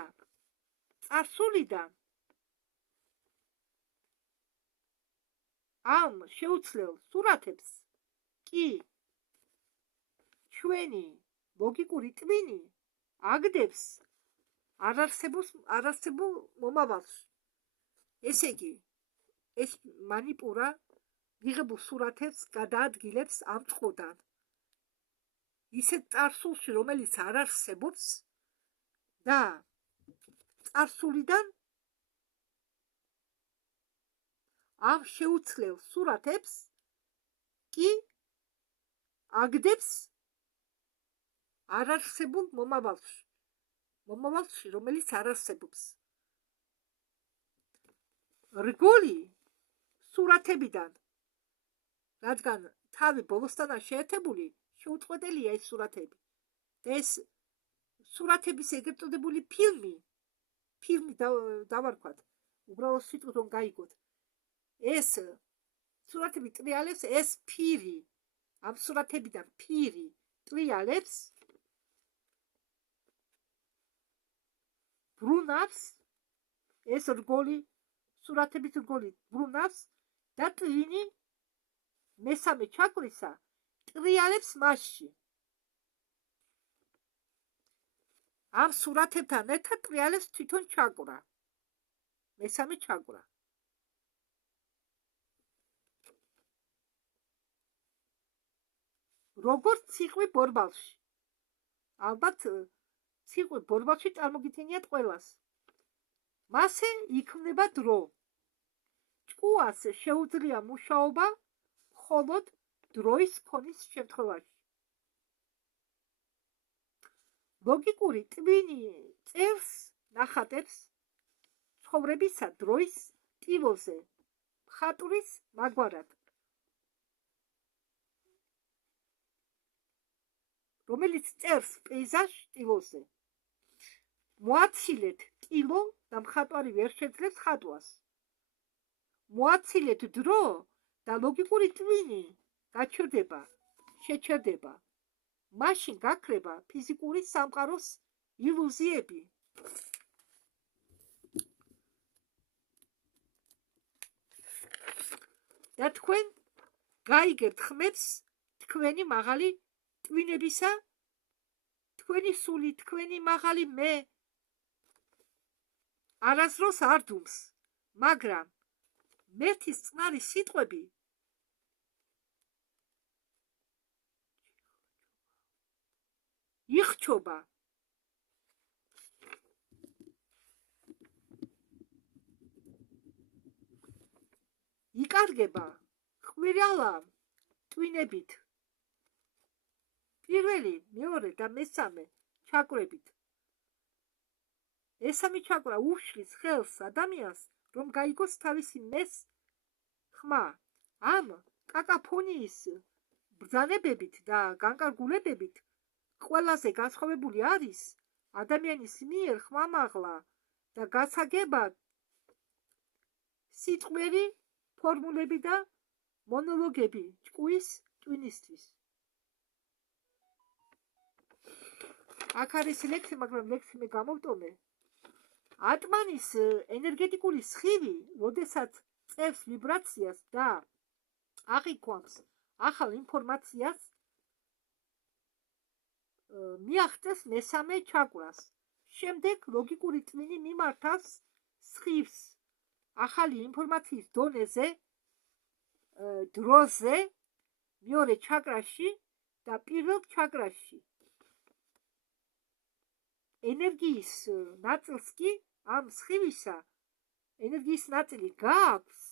წარსულიდან ამ შეუცვლელ სურათებს კი ჩვენი ლოგიკური ტვინი აგდებს არ არსებულ მომავალში. ესე იგი, ეს მანიპურა მიღებულ სურათებს გადაადგილებს ამ წყოდან. ისეთ წარსულში, რომელიც არ არსებობს და წარსულიდან ამ შეუცვლელ სურათებს კი აგდებს არ არსებულ მომავალში, რომელიც არ არსებობს. რგოლი სურათებიდან, რადგან თავი ბოლოსთანაა შეერთებული, შეუწყვეტელია ეს სურათები. და ეს სურათების ეგრეთ წოდებული ფილმი დავარქვათ, უბრალოდ სიტყვით რომ გაიგოთ. ეს სურათები ტრიალებს, ეს ფირი, ამ სურათებიდან ფირი ტრიალებს, ბრუნავს, ეს რგოლი, სურათების რგოლი ბრუნავს და ტვინი მესამე ჩაკრისა ტრიალებს მასში. ამ სურათებთან ერთად ტრიალებს თვითონ ჩაკრა, მესამე ჩაკრა. როგორც ციყვი ბორბალში. ალბათ ციყვი ბორბალში წარმოგიდგენიათ ყველას. მასე იქმნება დრო. ჭკუას შეუძლია მუშაობა მხოლოდ დროის ქონის შემთხვევაში. ლოგიკური ტვინი წერს ნახატებს ცხოვრებისა დროის ტილოზე მხატვრის მაგვარად, რომელიც წერს პეიზაჟ ტილოზე. მოაცილეთ ტილო და მხატვარი ვერ შეძლებს ხატვას. მოაცილეთ დრო და ლოგიკური ტვინი შეჩერდება. მაშინ გაქრება ფიზიკური სამყაროს ილუზიები. და თქვენ გაიგებთ ხმებს თქვენი მაღალი ტვინებისა, თქვენი სული, თქვენი მაღალი მე არასდროს არ დუმს, მაგრამ მერთის წყნარი სიტყვები იხჩობა. იკარგება ხვირალა ტვინებით. პირველი, მეორე და მესამე ჩაკრებით. მესამე ჩაკრა უშლის ხელს ადამიანს, რომ გაიგოს თავისი მეს ხმა. ამ კაკაფონიის ბრძანებებით და განკარგულებებით ყველაზე განსხვავებული არის ადამიანის მიერ ხმამაღლა და გასაგება სიტყვერი ფორმულები და მონოლოგები ჭკუის ტვინისთვის. აქ არის ლექსი, მაგრამ ლექსი მე გამოვტომე. ატმანის ენერგეტიკული სხივი, როდესაც წერს ვიბრაციას და აღიქვამს ახალ ინფორმაციას, მიაღწევს მესამე ჩაკრას. შემდეგ ლოგიკური ტვინი მიმართავს სხივს ახალი ინფორმაციის დონეზე, დროზე, მეორე ჩაკრაში და პირველ ჩაკრაში. ენერგიის ნაწილს კი ამ სხივისა ენერგიის ნაწილი გააქვს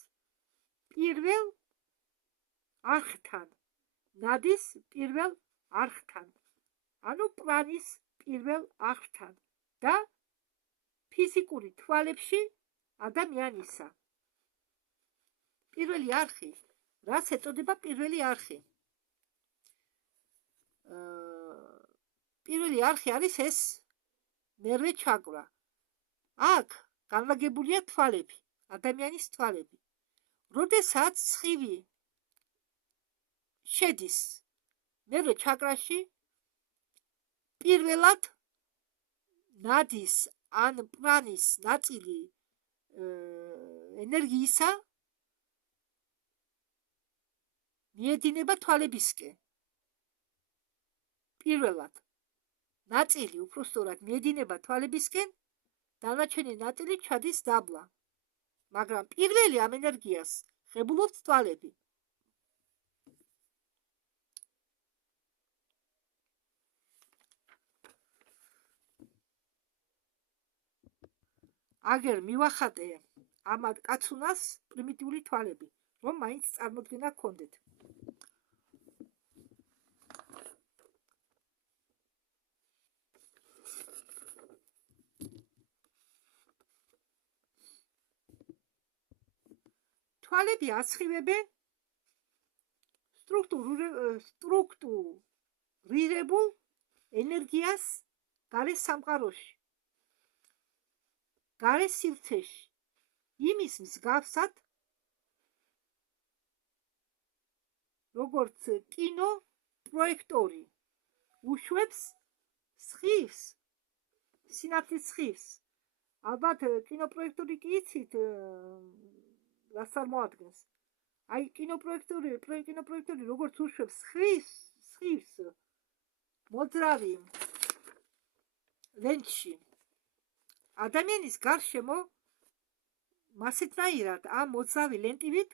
პირველ არხთან ნადის პირველ არხთან, ანუ პლანის პირველ არხთან და ფიზიკური თვალებში ადამიანისა. პირველი არხი, რაც ეწოდება პირველი არხი? პირველი არხი არის ეს მერვე ჩაკრა. აქ განლაგებულია თვალები, ადამიანის თვალები. როდესაც სხივი შედის მერვე ჩაკრაში, პირველად ნადის ან პლანის ნაწილი ენერგიისა მიედინება თვალებისკენ. პირველად ნაწილი უпростоრად მიედინება თვალებისკენ, დანარჩენი ნაწილი ჩადის დაბლა. მაგრამ პირველი ამ ენერგიას ღებულობს თვალები. აგერ მივახატე ამ კაცუნას პრიმიტიული თვალები, რომ მაინც წარმოდგენა გქონდეთ. თვალები ასხივებენ სტრუქტურირებულ ენერგიას გარე სამყაროში, გარე სივრცეში, იმის მსგავსად, როგორც კინო პროექტორი უშვებს სხივს, სინათლის სხივს. ალბათ კინოპროექტორი კი იცით, რას წარმოადგენს. აი კინოპროექტორი როგორც უშვებს სხივს მოძრავი ლენტში, ადამიანის გარშემო მასეთნაირად ამ მოძრავი ლენტივით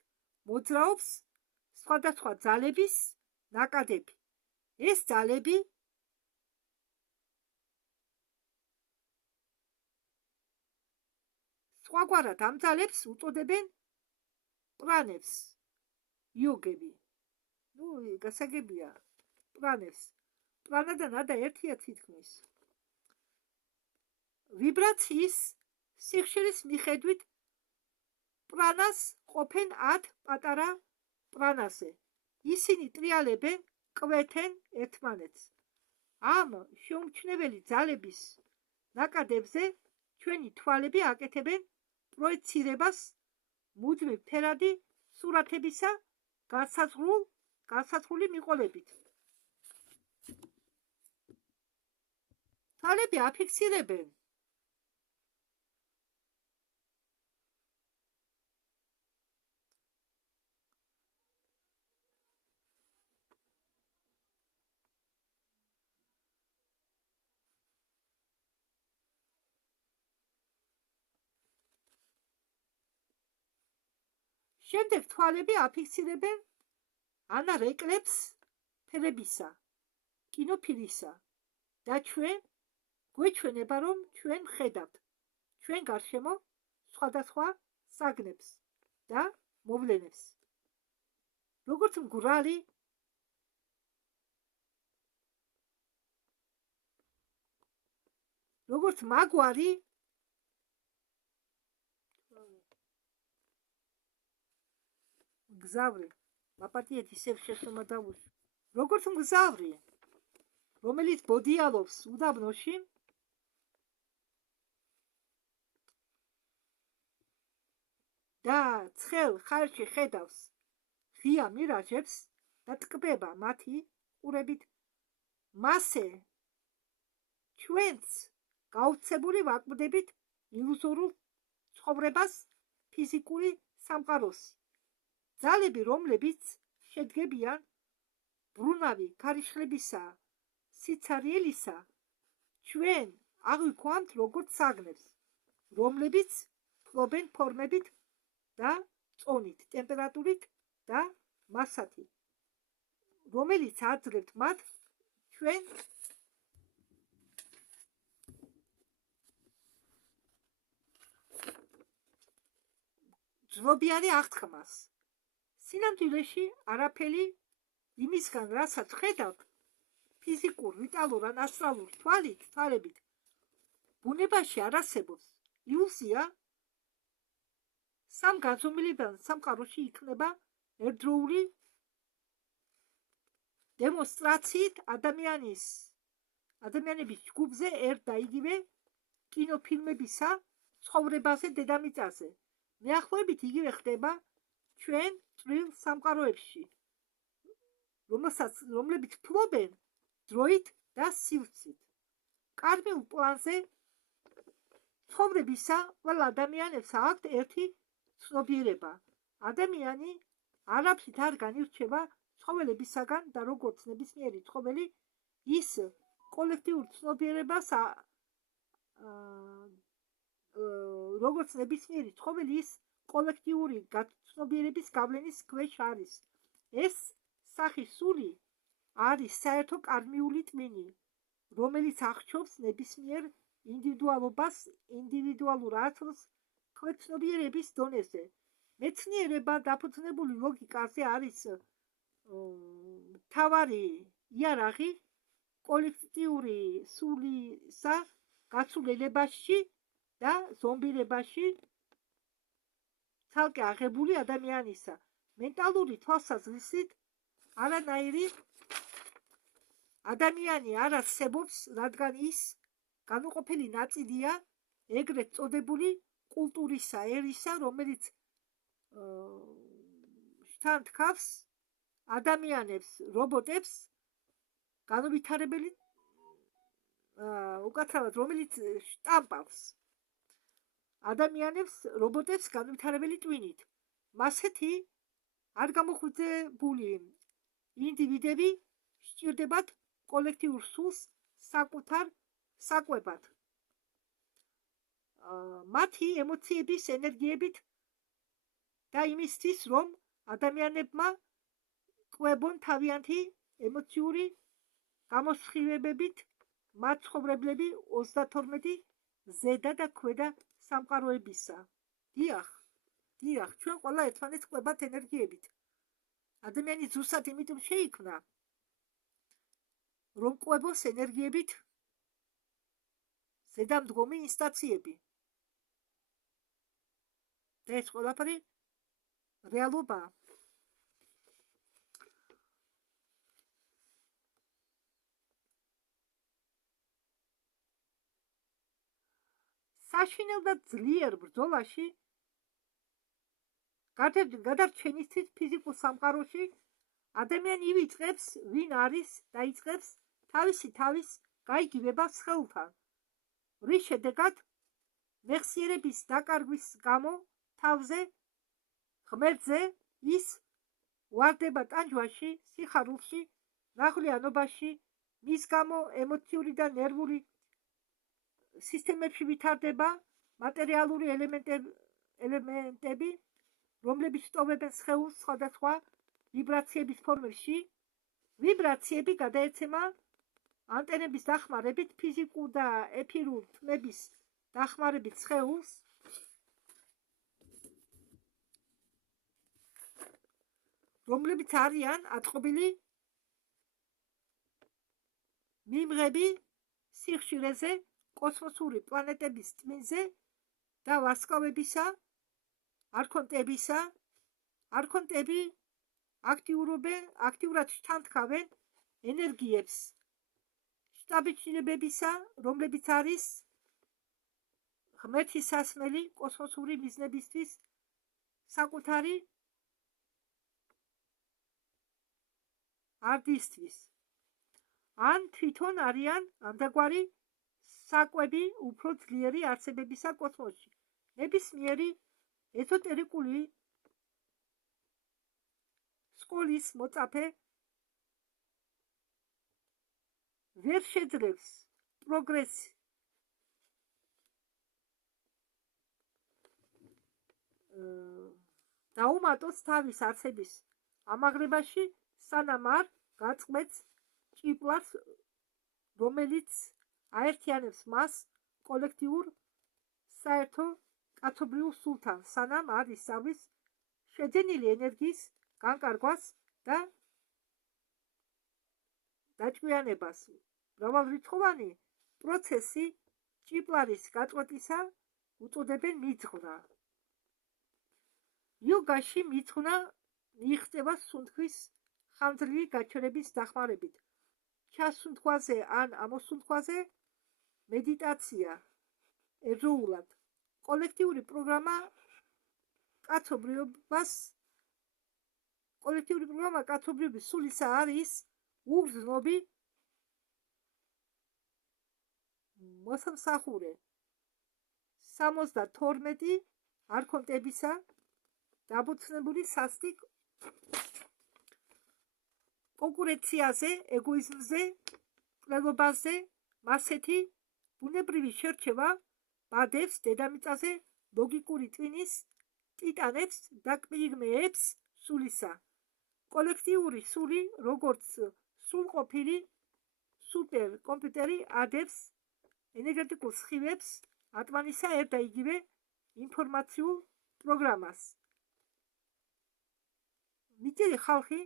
მოძრაობს სხვადასხვა ძალების ნაკადები. ეს ძალები სხვაგვარად ამ ძალებს უწოდებენ პლანებს, იოგები. გასაგებია, პლანებს. პლანა და ნადა ერთია თითქმის. ვიბრაციის სიხშირის მიხედვით პლანას ყოფენ 10 პატარა პლანაზე. ისინი ტრიალებენ, კვეთენ ერთმანეთს. ამ შეუმჩნეველი ძალების ნაკადებზე ჩვენი თვალები აკეთებენ პროექცირებას მუდმივ ფერადი სურათებისა განსაზღვრული მიყოლებით. თვალები აფიქსირებენ შემდეგ თვალები აფიქსირებენ ანარეკლებს ფერებისა, კინოფილისა და ჩვენ გვეჩვენება, რომ ჩვენ ხედავთ ჩვენ გარშემო სხვადასხვა საგნებს და მოვლენებს. როგორც მგვრალი, როგორც მაგვარი, მგზავრი, მაპატიეთ ისევ შესვლა დავუშვი. როგორც მგზავრი, რომელიც ბოდიალობს უდაბნოში, და ცხელ ხარში ხედავს ღია მირაჟებს და ტკბება მათი ყურებით, მასე ჩვენც გაუცებული ვაკვდებით ილუზორულ ცხოვრებას ფიზიკური სამყაროსი. ძალები, რომლებიც შედგებიან ბრუნავი ქარიშხლებისა, სიცარიელისა, ჩვენ აღვიქვამთ როგორც საგნებს, რომლებიც ფლობენ ფორმებით და წონით, ტემპერატურით და მასათი, რომელიც აძლევთ მათ ჩვენ ძნობიარე აღთქმას. სინამდვილეში არაფერი იმისგან, რასაც ხედავთ, ფიზიკურ, ვიტალურ ან ასტრალურ თვალებით, ბუნებაში არ არსებობს ილუზია, სამ განზომილებიან სამყაროში იქნება ერთდროული დემონსტრაციით ადამიანების ჯგუფზე ერთ და იგივე კინოფილმებისა ცხოვრებაზე დედამიწაზე. მეახლოებით იგივე ხდება ჩვენ წვრილ სამყაროებში, რომლებიც ფლობენ დროით და სივრცით. კარმიულ პლანზე ცხოვრებისა ყველა ადამიანებს აქვთ ერთი ცნობიერება. ადამიანი არაფრით არ განირჩევა ცხოველებისაგან და როგორც ნებისმიერი ცხოველი, ის კოლექტიურ ცნობიერებას როგორც ნებისმიერი ცხოველი, ის კოლექტიური ცნობიერების გავლენის ქვეშ არის. ეს სახის სული არის საერთო კარმიული ტვინი, რომელიც აღჩობს ნებისმიერ ინდივიდუალობას ინდივიდუალურ აზრს ქვეცნობიერების დონეზე. მეცნიერება დაფუძნებული ლოგიკაზე არის მთავარი იარაღი კოლექტიური სულისა გაცვლილებაში და ზომბირებაში ცალკე აღებული ადამიანისა. მენტალური თვალსაზრისით არანაირი ადამიანი არ არსებობს, რადგან ის განუყოფელი ნაწილია ეგრეთ წოდებული კულტურისა ერისა, რომელიც შთანთქავს ადამიანებს, რობოტებს, განუვითარებელი უკაცრავად, რომელიც შტამპავს ადამიანებს, რობოტებს განუვითარებელი ტვინით. მასეთი არ გამოხუძებული ინდივიდები სჭირდებათ კოლექტიურ სულს საკუთარ საკვებად. მათი ემოციების ენერგიებით და იმისთვის, რომ ადამიანებმა ყვებონ თავიანთი ემოციური გამოსხივებებით მათ ცხოვრებლები 32 ზედა და ქვედა სამყაროებისა. დიახ, ჩვენ ყველა ერთმანეთს ყვებათ ენერგიებით. ადამიანი ზუსტად იმიტომ შეიქმნა, რომ ყვებოს ენერგიებით ზედამდგომი ინსტანციები. და ეს ყველაფერი რეალობაა. საშინელ და ძლიერ ბრძოლაში გადარჩენისთვის ფიზიკურ სამყაროში ადამიანი ივიწყებს, ვინ არის, დაიწყებს თავისი თავის გაიგივება სხეულთან, რის შედეგად მეხსიერების დაკარგვის გამო თავზე, ღმერთზე ის ვარდება ტანჯვაში, სიხარულში, ნაღვლიანობაში, მის გამო ემოციური და ნერვული სისტემებში ვითარდება მატერიალური ელემენტები, რომლებიც სტოვებენ სხეულს სხვადასხვა ვიბრაციების ფორმებში. ვიბრაციები გადაეცემა ანტენების დახმარებით, ფიზიკურ და ეფირულ თმების დახმარებით სხეულს, რომლებიც არიან ატყობილი მიმღები სიხშირეზე, კოსმოსური პლანეტების ტვინზე და ვარსკვლავებისა, არქონტები აქტიურად შთანთქავენ ენერგიებს შტაბ-ჩინებებისა, რომლებიც არის ღმერთის სასმელი კოსმოსური მიზნებისთვის საკუთარი არდისთვის. ან თვითონ არიან ამდაგვარი საკვები უფრო ძლიერი არსებებისა კოსმოსში. ნებისმიერი ეზოტერიკული სკოლის მოწაფე ვერ შეძლებს პროგრესს დაუმატოს თავის არსების ამაღლებაში, სანამ არ გაწყვეტს ჭიპლას, რომელიც აერთიანებს მას კოლექტიურ საერთო კაცობრიულ სულთან, სანამ არ ისწავლის შეძენილი ენერგიის განკარგვას და დაჭკვიანებას მრავალრიცხოვანი პროცესი ჭიპლარის გაწყვეტისა უწოდებენ მიძღვნა. იოგაში მიძღვნა მიიღწევა სუნთქვის ხანძრილი გაჩერების დახმარებით. ჩასუნთქვაზე ან ამოსუნთქვაზე მედიტაცია ერთდროულად. კოლექტიური პროგრამა კაცობრიობის სულისა არის უგრძნობი მოსამსახურე 72 არქონტებისა დაბოცნებული სასტიკ კონკურენციაზე, ეგოიზმზე, მკვლელობაზე, მასეთი ბუნებრივი შერჩევა ბადებს დედამიწაზე ლოგიკური ტვინის ტიტანებს და პიგმეებს სულისა. კოლექტიური სული, როგორც სრულყოფილი სუპერ კომპიუტერი ადებს ენერგეტიკულ სხივებს ატმანისა ერთ და იგივე ინფორმაციულ პროგრამას. მიწირი ხალხი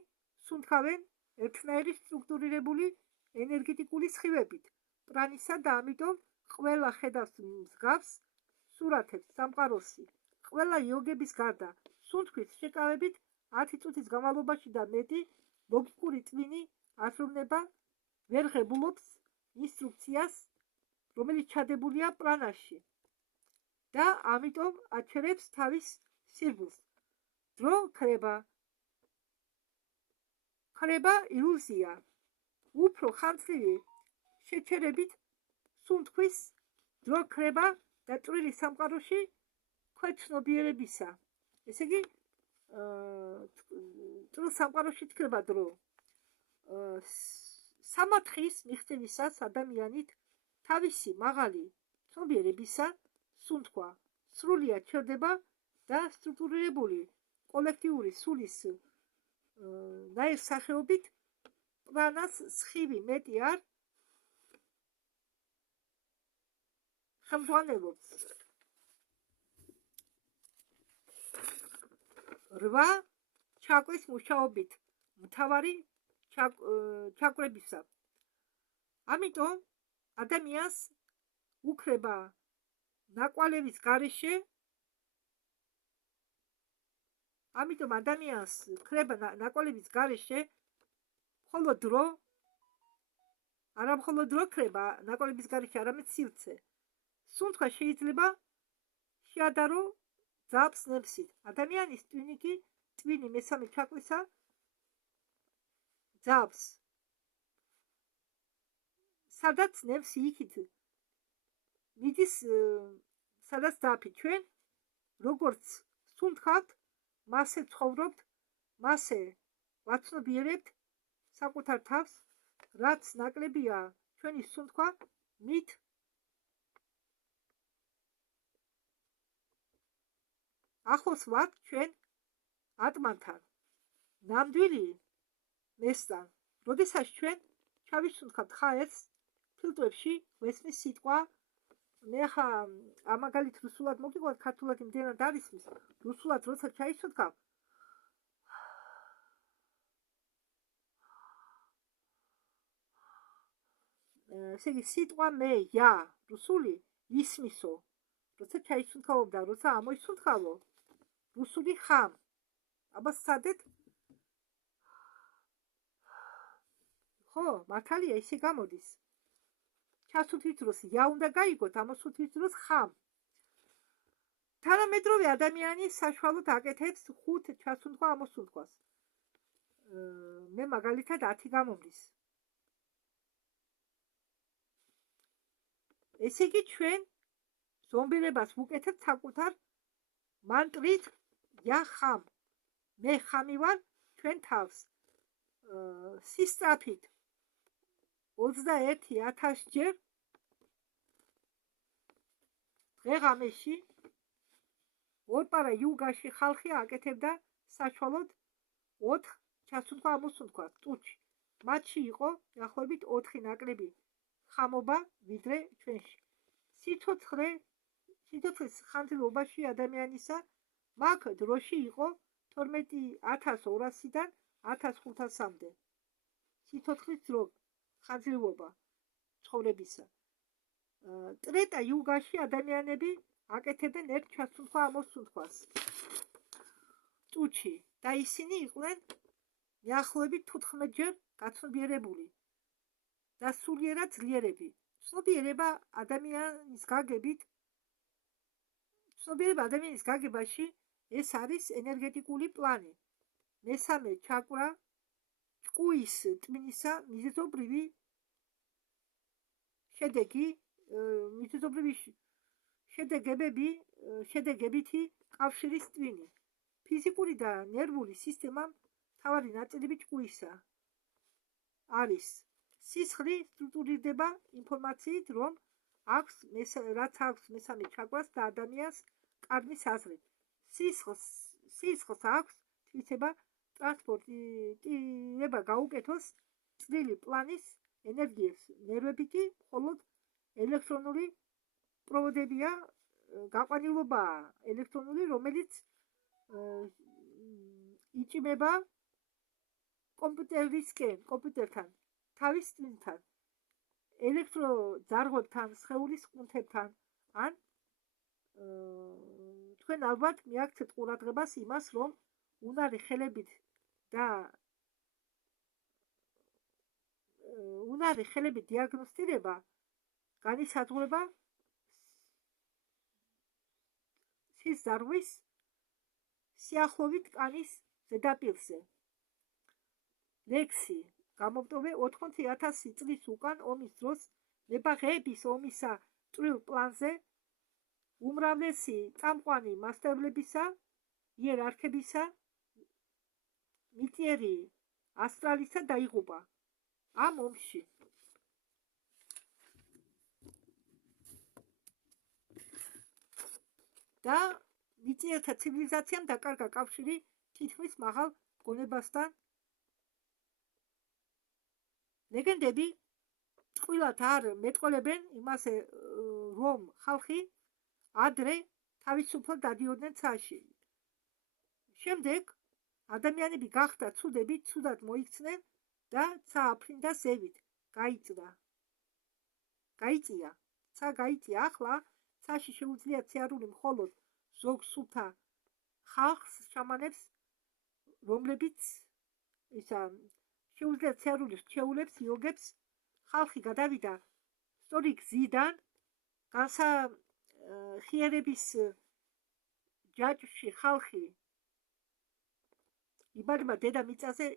სუნთქავენ ერთნაირი სტრუქტურირებული ენერგეტიკული სხივებით პრანისა და ამიტომ ყველა ხედავს მსგავს სურათებს სამყაროსი. ყველა იოგების გარდა სუნთქვის შეკავებით 10 წუთის განმავლობაში და მეტი ლოგიკური ტვინი აზროვნება ვერ ღებულობს ინსტრუქციას, რომელიც ჩადებულია პლანაში და ამიტომ აჩერებს თავის სირბულს. დრო ქრება ილუზია. უფრო ხანძრივი შეჩერებით სუნთქვის დრო ქრება და წვრილი სამყაროში ქვეცნობიერებისა. ესე იგი, წვრილ სამყაროში თქება დრო. სამათხის მიღწევისას ადამიანით თავისი მაღალი ცნობიერებისა სუნთქვა სრულიად ჩერდება და სტრუქტურირებული კოლექტიური სულის ნაირსახეობით პლანას სხივი მეტი არ ხელმძღვანელობს. 8 ჩაკრის მუშაობით მთავარი ჩაკრებისა. ამიტომ ადამიანს უქრება ნაკვალევის გარეშე მხოლოდ დრო, არა მხოლოდ დრო ქრება ნაკვალევის გარეშე, არამედ სივრცე. სუნთქვა შეიძლება შეადარო ძაბს ნებსით. ადამიანის ტვინი მესამე ჩაkrისა ძაბს, სადაც ნებსი იქით მიდის, სადაც ძაფი. ჩვენ როგორც სუნთქავთ, მასე ცხოვრობთ, მასე ვაცნობიერებთ საკუთარ თავს, რაც ნაკლებია ჩვენი სუნთქვა მით ახლოს ვართ ჩვენ ატმანთან. ნამდვილი მესტან, როდესაც ჩვენ ჩავისუნთქავთ ხაერს ფილტვებში, გვესმის სიტყვა. მე ხა ამაგალით რუსულად მოგიყვანთ, ქართულად იმდენად არ ისმის. რუსულად როცა ჩაისუნთქავ, ესე იგი სიტყვა მე, я, რუსული ისმისო. როცა ჩაისუნთქავ და როცა ამოისუნთქავო, რუსული ხამ. აბა სადეთ? ხო, მართალია ისე გამოდის. ჩასუნთქვის დროს я უნდა გაიგოთ, ამოსუნთქვის დროს ხამ. თანამედროვე ადამიანი საშუალოდ აკეთებს 5 ჩასუნთქვა ამოსუნთქვას. მე მაგალითად 10 გამომდის. ესე იგი ჩვენ ზომბირებას ვუკეთებთ საკუთარ მანტრით я ხამ. მე ხამი ვარ ჩვენ თავს. სისწრაფით 21,000 ჯერ დღე-ღამეში ორპარა იოგაში ხალხი აკეთებდა საშუალოდ 4 ჩასუნთქვა ამოსუნთქვას წუთში. მათში იყო დაახლოებით 4 ნაკლები ხამობა ვიდრე ჩვენში. სიცოცხლის ხანძრილობაში ადამიანისა მაგ დროში იყო 12,200-დან 1500-მდე. სიცოცხლის დრო ხანძრივობა ცხოვრებისა. ტრეტა იუგაში ადამიანები აკეთებენ ერთ ჩასუნთქვა ამოსუნთქვას წუთში და ისინი იყვნენ მიახლოებით 14-ჯერ გაცნობიერებული და სულიერად ძლიერები. ცნობიერება ადამიანის გაგებაში ეს არის ენერგეტიკული პლანი. მესამე ჩაკრა ჭკუის ტვინისა მიზეზობრივი შედეგებითი კავშირის ტვინი. ფიზიკური და ნერვული სისტემა მთავარი ნაწილები ჭკუისა არის. სისხლი სტრუქტურირდება ინფორმაციით, რაც აქვს მესამე ჩაკვას და ადამიანს კარნის აზრით. სისხლს აქვს თვისება ტრანსპორტირება გაუკეთოს წვრილი პლანის ენერგიებს. ნერვები კი მხოლოდ ელექტრონული პროვოდებია, გაყვანილობაა ელექტრონული, რომელიც იჭმება კომპიუტერთან, თავის ტვინთან, ელექტროძარღვებთან, სხეულის კუნთებთან, ან თქვენ ალბათ მიაქცეთ ყურადღებას იმას, რომ უნარი ხელებით დიაგნოსტირება განისაზღვრება სისხლის სიახლოვით კანის ზედაპირზე. ლექსი გამომტოვე 80,000 წლის უკან ომის დროს მებაღეების ომისა წვრილ პლანზე უმრავლესი წამყვანი მასშტაბებისა იერარქებისა მიწიერი ასტრალისა დაიღუპა ამ ომში. და მიწიერთა ცივილიზაციამ დაკარგა კავშირი თითქმის მაღალ გონებასთან. ლეგენდები წყვილად არ მეტყოლებენ იმაზე, რომ ხალხი ადრე თავისუფლად დადიოდნენ ცაში. შემდეგ ადამიანები გახდა ცუდები, ცუდად მოიქცნენ და ცა აფრინდა ზევით. გაიწია. ახლა ცაში შეუძლია ციარული მხოლოდ ზოგ სუფთა ხალხს, შამანებს, რომლებიც შეუძლია ციარული რჩეულებს, იოგებს. ხალხი გადავიდა სწორი გზიდან, განსახიერების ჯაჭვში ხალხი იბადება დედამიწაზე,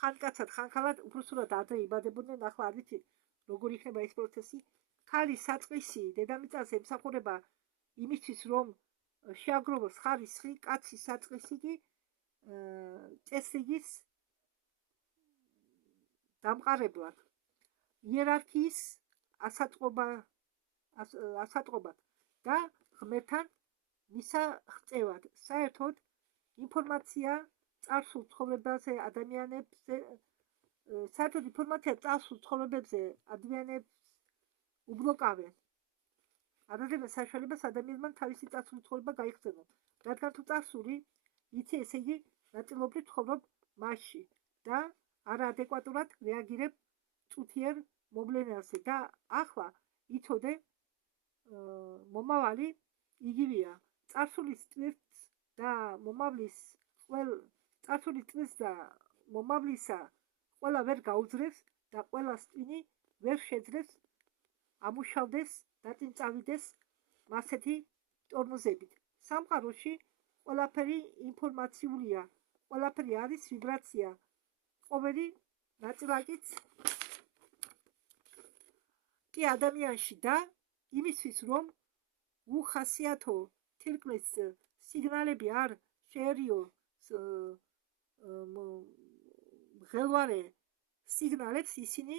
ხანკაცად, ხანქალად, უბრალოდ ადრე იბადებოდნენ, ახლა არ ვიცი როგორ იქნება ეს პროცესი. ქალის საწყისი დედამიწაზე ემსახურება იმისთვის, რომ შეაგროვოს ხარისხი, კაცის საწყისი კი წესრიგის დამყარებლად, იერარქიის ასატყობად და ღმერთთან მისაღწევად. საერთოდ ინფორმაცია წარსულ ცხოვრებებზე ადამიანებს უბლოკავენ. არ აძლევენ საშუალებას ადამიანებმა თავისი წარსული ცხოვრება გაიხსენონ, რადგან თუ წარსული იცი, ესე იგი ნაწილობრივ ცხოვრობ მასში და არაადეკვატურად რეაგირებ წუთიერ მოვლენაზე და ახლა იცოდე მომავალი იგივეა. წარსულის ტვირთს და მომავლისა ყველა ვერ გაუძლებს და ყველას ტვინი ვერ შეძლებს ამუშავდეს, დაწინწავიდეს მასეთი ტორმოზებით. სამყაროში ყველაფერი ინფორმაციულია, ყველაფერი არის ვიბრაცია. ყოველი ნაწილაკიც კი ადამიანში და იმისთვის, რომ უხასიათო თირკმლის სიგნალები არ შეერიო მღელვარე სიგნალებს, ისინი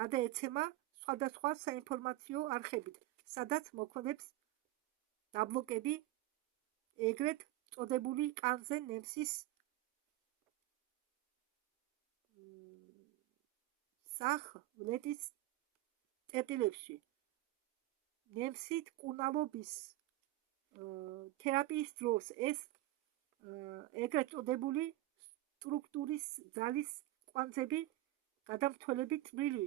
გადაეცემა სხვადასხვა საინფორმაციო არხებით, სადაც მოქმედებს დაბლოკები, ეგრეთ წოდებული კანზე ნემსის სახლეთის წერტილებში. ნემსით კურნალობის თერაპიის დროს ეს ეგრეთ წოდებული სტრუქტურის ძალის კვანძები გადამთვალები წვრილი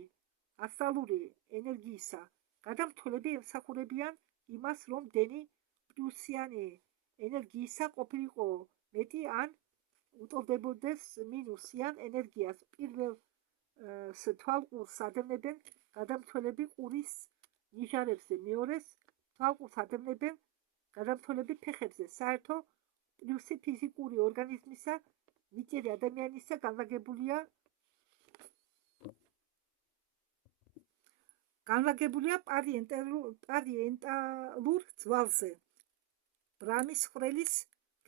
ასტრალური ენერგიისა გადამთვალები ემსახურებიან იმას, რომ დენი პლუსიანი ენერგიისა ყოფილიყო მეტი ან უტოლდებოდეს მინუსიან ენერგიას. პირველ თვალყურს ადევნებენ გადამთვალები ყურის ნიჟარებზე, მეორეს თვალყურს ადევნებენ გადამთვალები ფეხებზე. საერთო პლუსი ფიზიკური ორგანიზმისა მიწიერი ადამიანისა განლაგებულია პარიენტალურ ძვალზე, ბრამის ხვრელის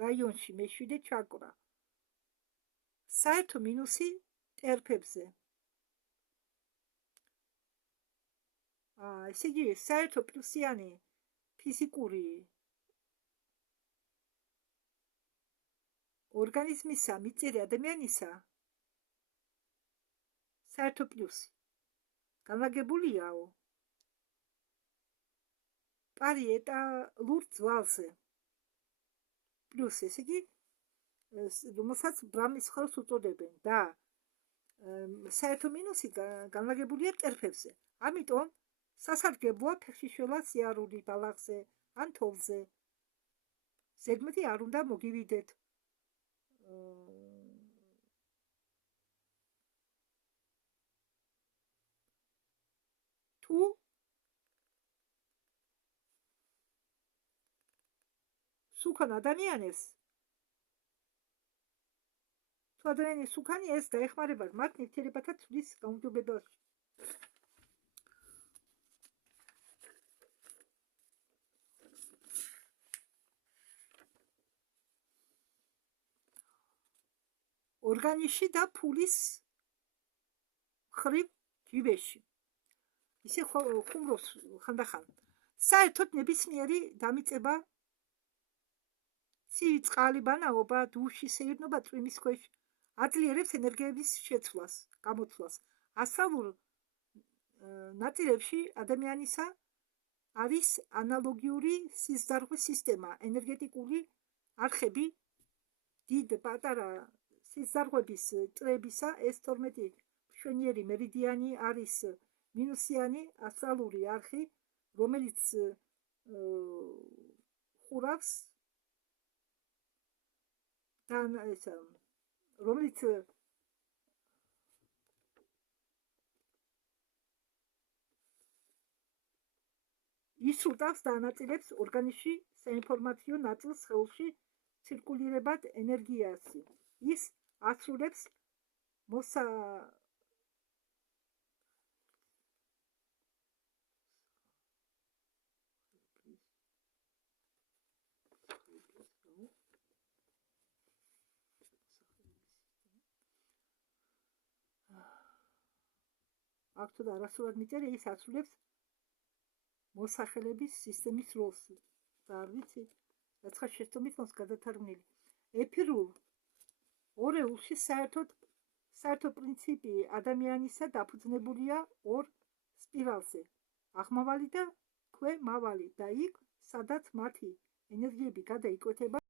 რაიონში, მეშვიდე ჩაკრა. საერთო მინუსი ტერფებზე. ესე იგი, საერთო პლუსიანი ფიზიკური ორგანიზმისა, მიწიერი ადამიანისა საერთო პლუსი განლაგებულია პარიეტალურ ძვალზე. პლუს, ესე იგი, რომელსაც ბრამის ხვრელს უწოდებენ და საერთო მინუსი განლაგებულია ტერფებზე. ამიტომ სასარგებლოა ფეხში შველა სიარული ბალახზე ან თოვლზე. ზედმეტი არ უნდა მოგივიდეთ. თუ სუქან ადამიანებს თუ ადამიანის სუქანი ეს დაეხმარება მათ ნივთიერებათა ცვლის გაუმჯობესებაში. ორგანიზმში და ფულის ხრივ ჯიბეში. ისე ხუმრობს ხანდახან. საერთოდ ნებისმიერი დამიწება, ცივი წყალი, ბანაობა, დუში, სეირნობა წვიმის ქვეშ აძლიერებს ენერგიების შეცვლას, გამოცვლას. ასტრალურ ნაწილებში ადამიანისა არის ანალოგიური სიზარღვე სისტემა, ენერგეტიკული არხები დიდ პატარა სიზარღვების წრებისა. ეს 12 მშვენიერი მერიდიანი არის მინუსიანი ასტრალური არხი, რომელიც ხურავს რომელიც ისრუტავს და ანაწილებს ორგანიზმში საინფორმაციო ნაწილს სხეულში ცირკულირებად ენერგიას. ის ასრულებს აქ თუ არასრულად მიწერია, ის ასრულებს მოსახელების სისტემის როლს. და არ ვიცი, რაცხა შეცდომით მას გადათარგმნილი. ეფირულ ორეულში საერთო პრინციპი ადამიანისა დაფუძნებულია ორ სპირალზე, აღმავალი და ქვემავალი და იქ, სადაც მათი ენერგიები გადაიკვეთება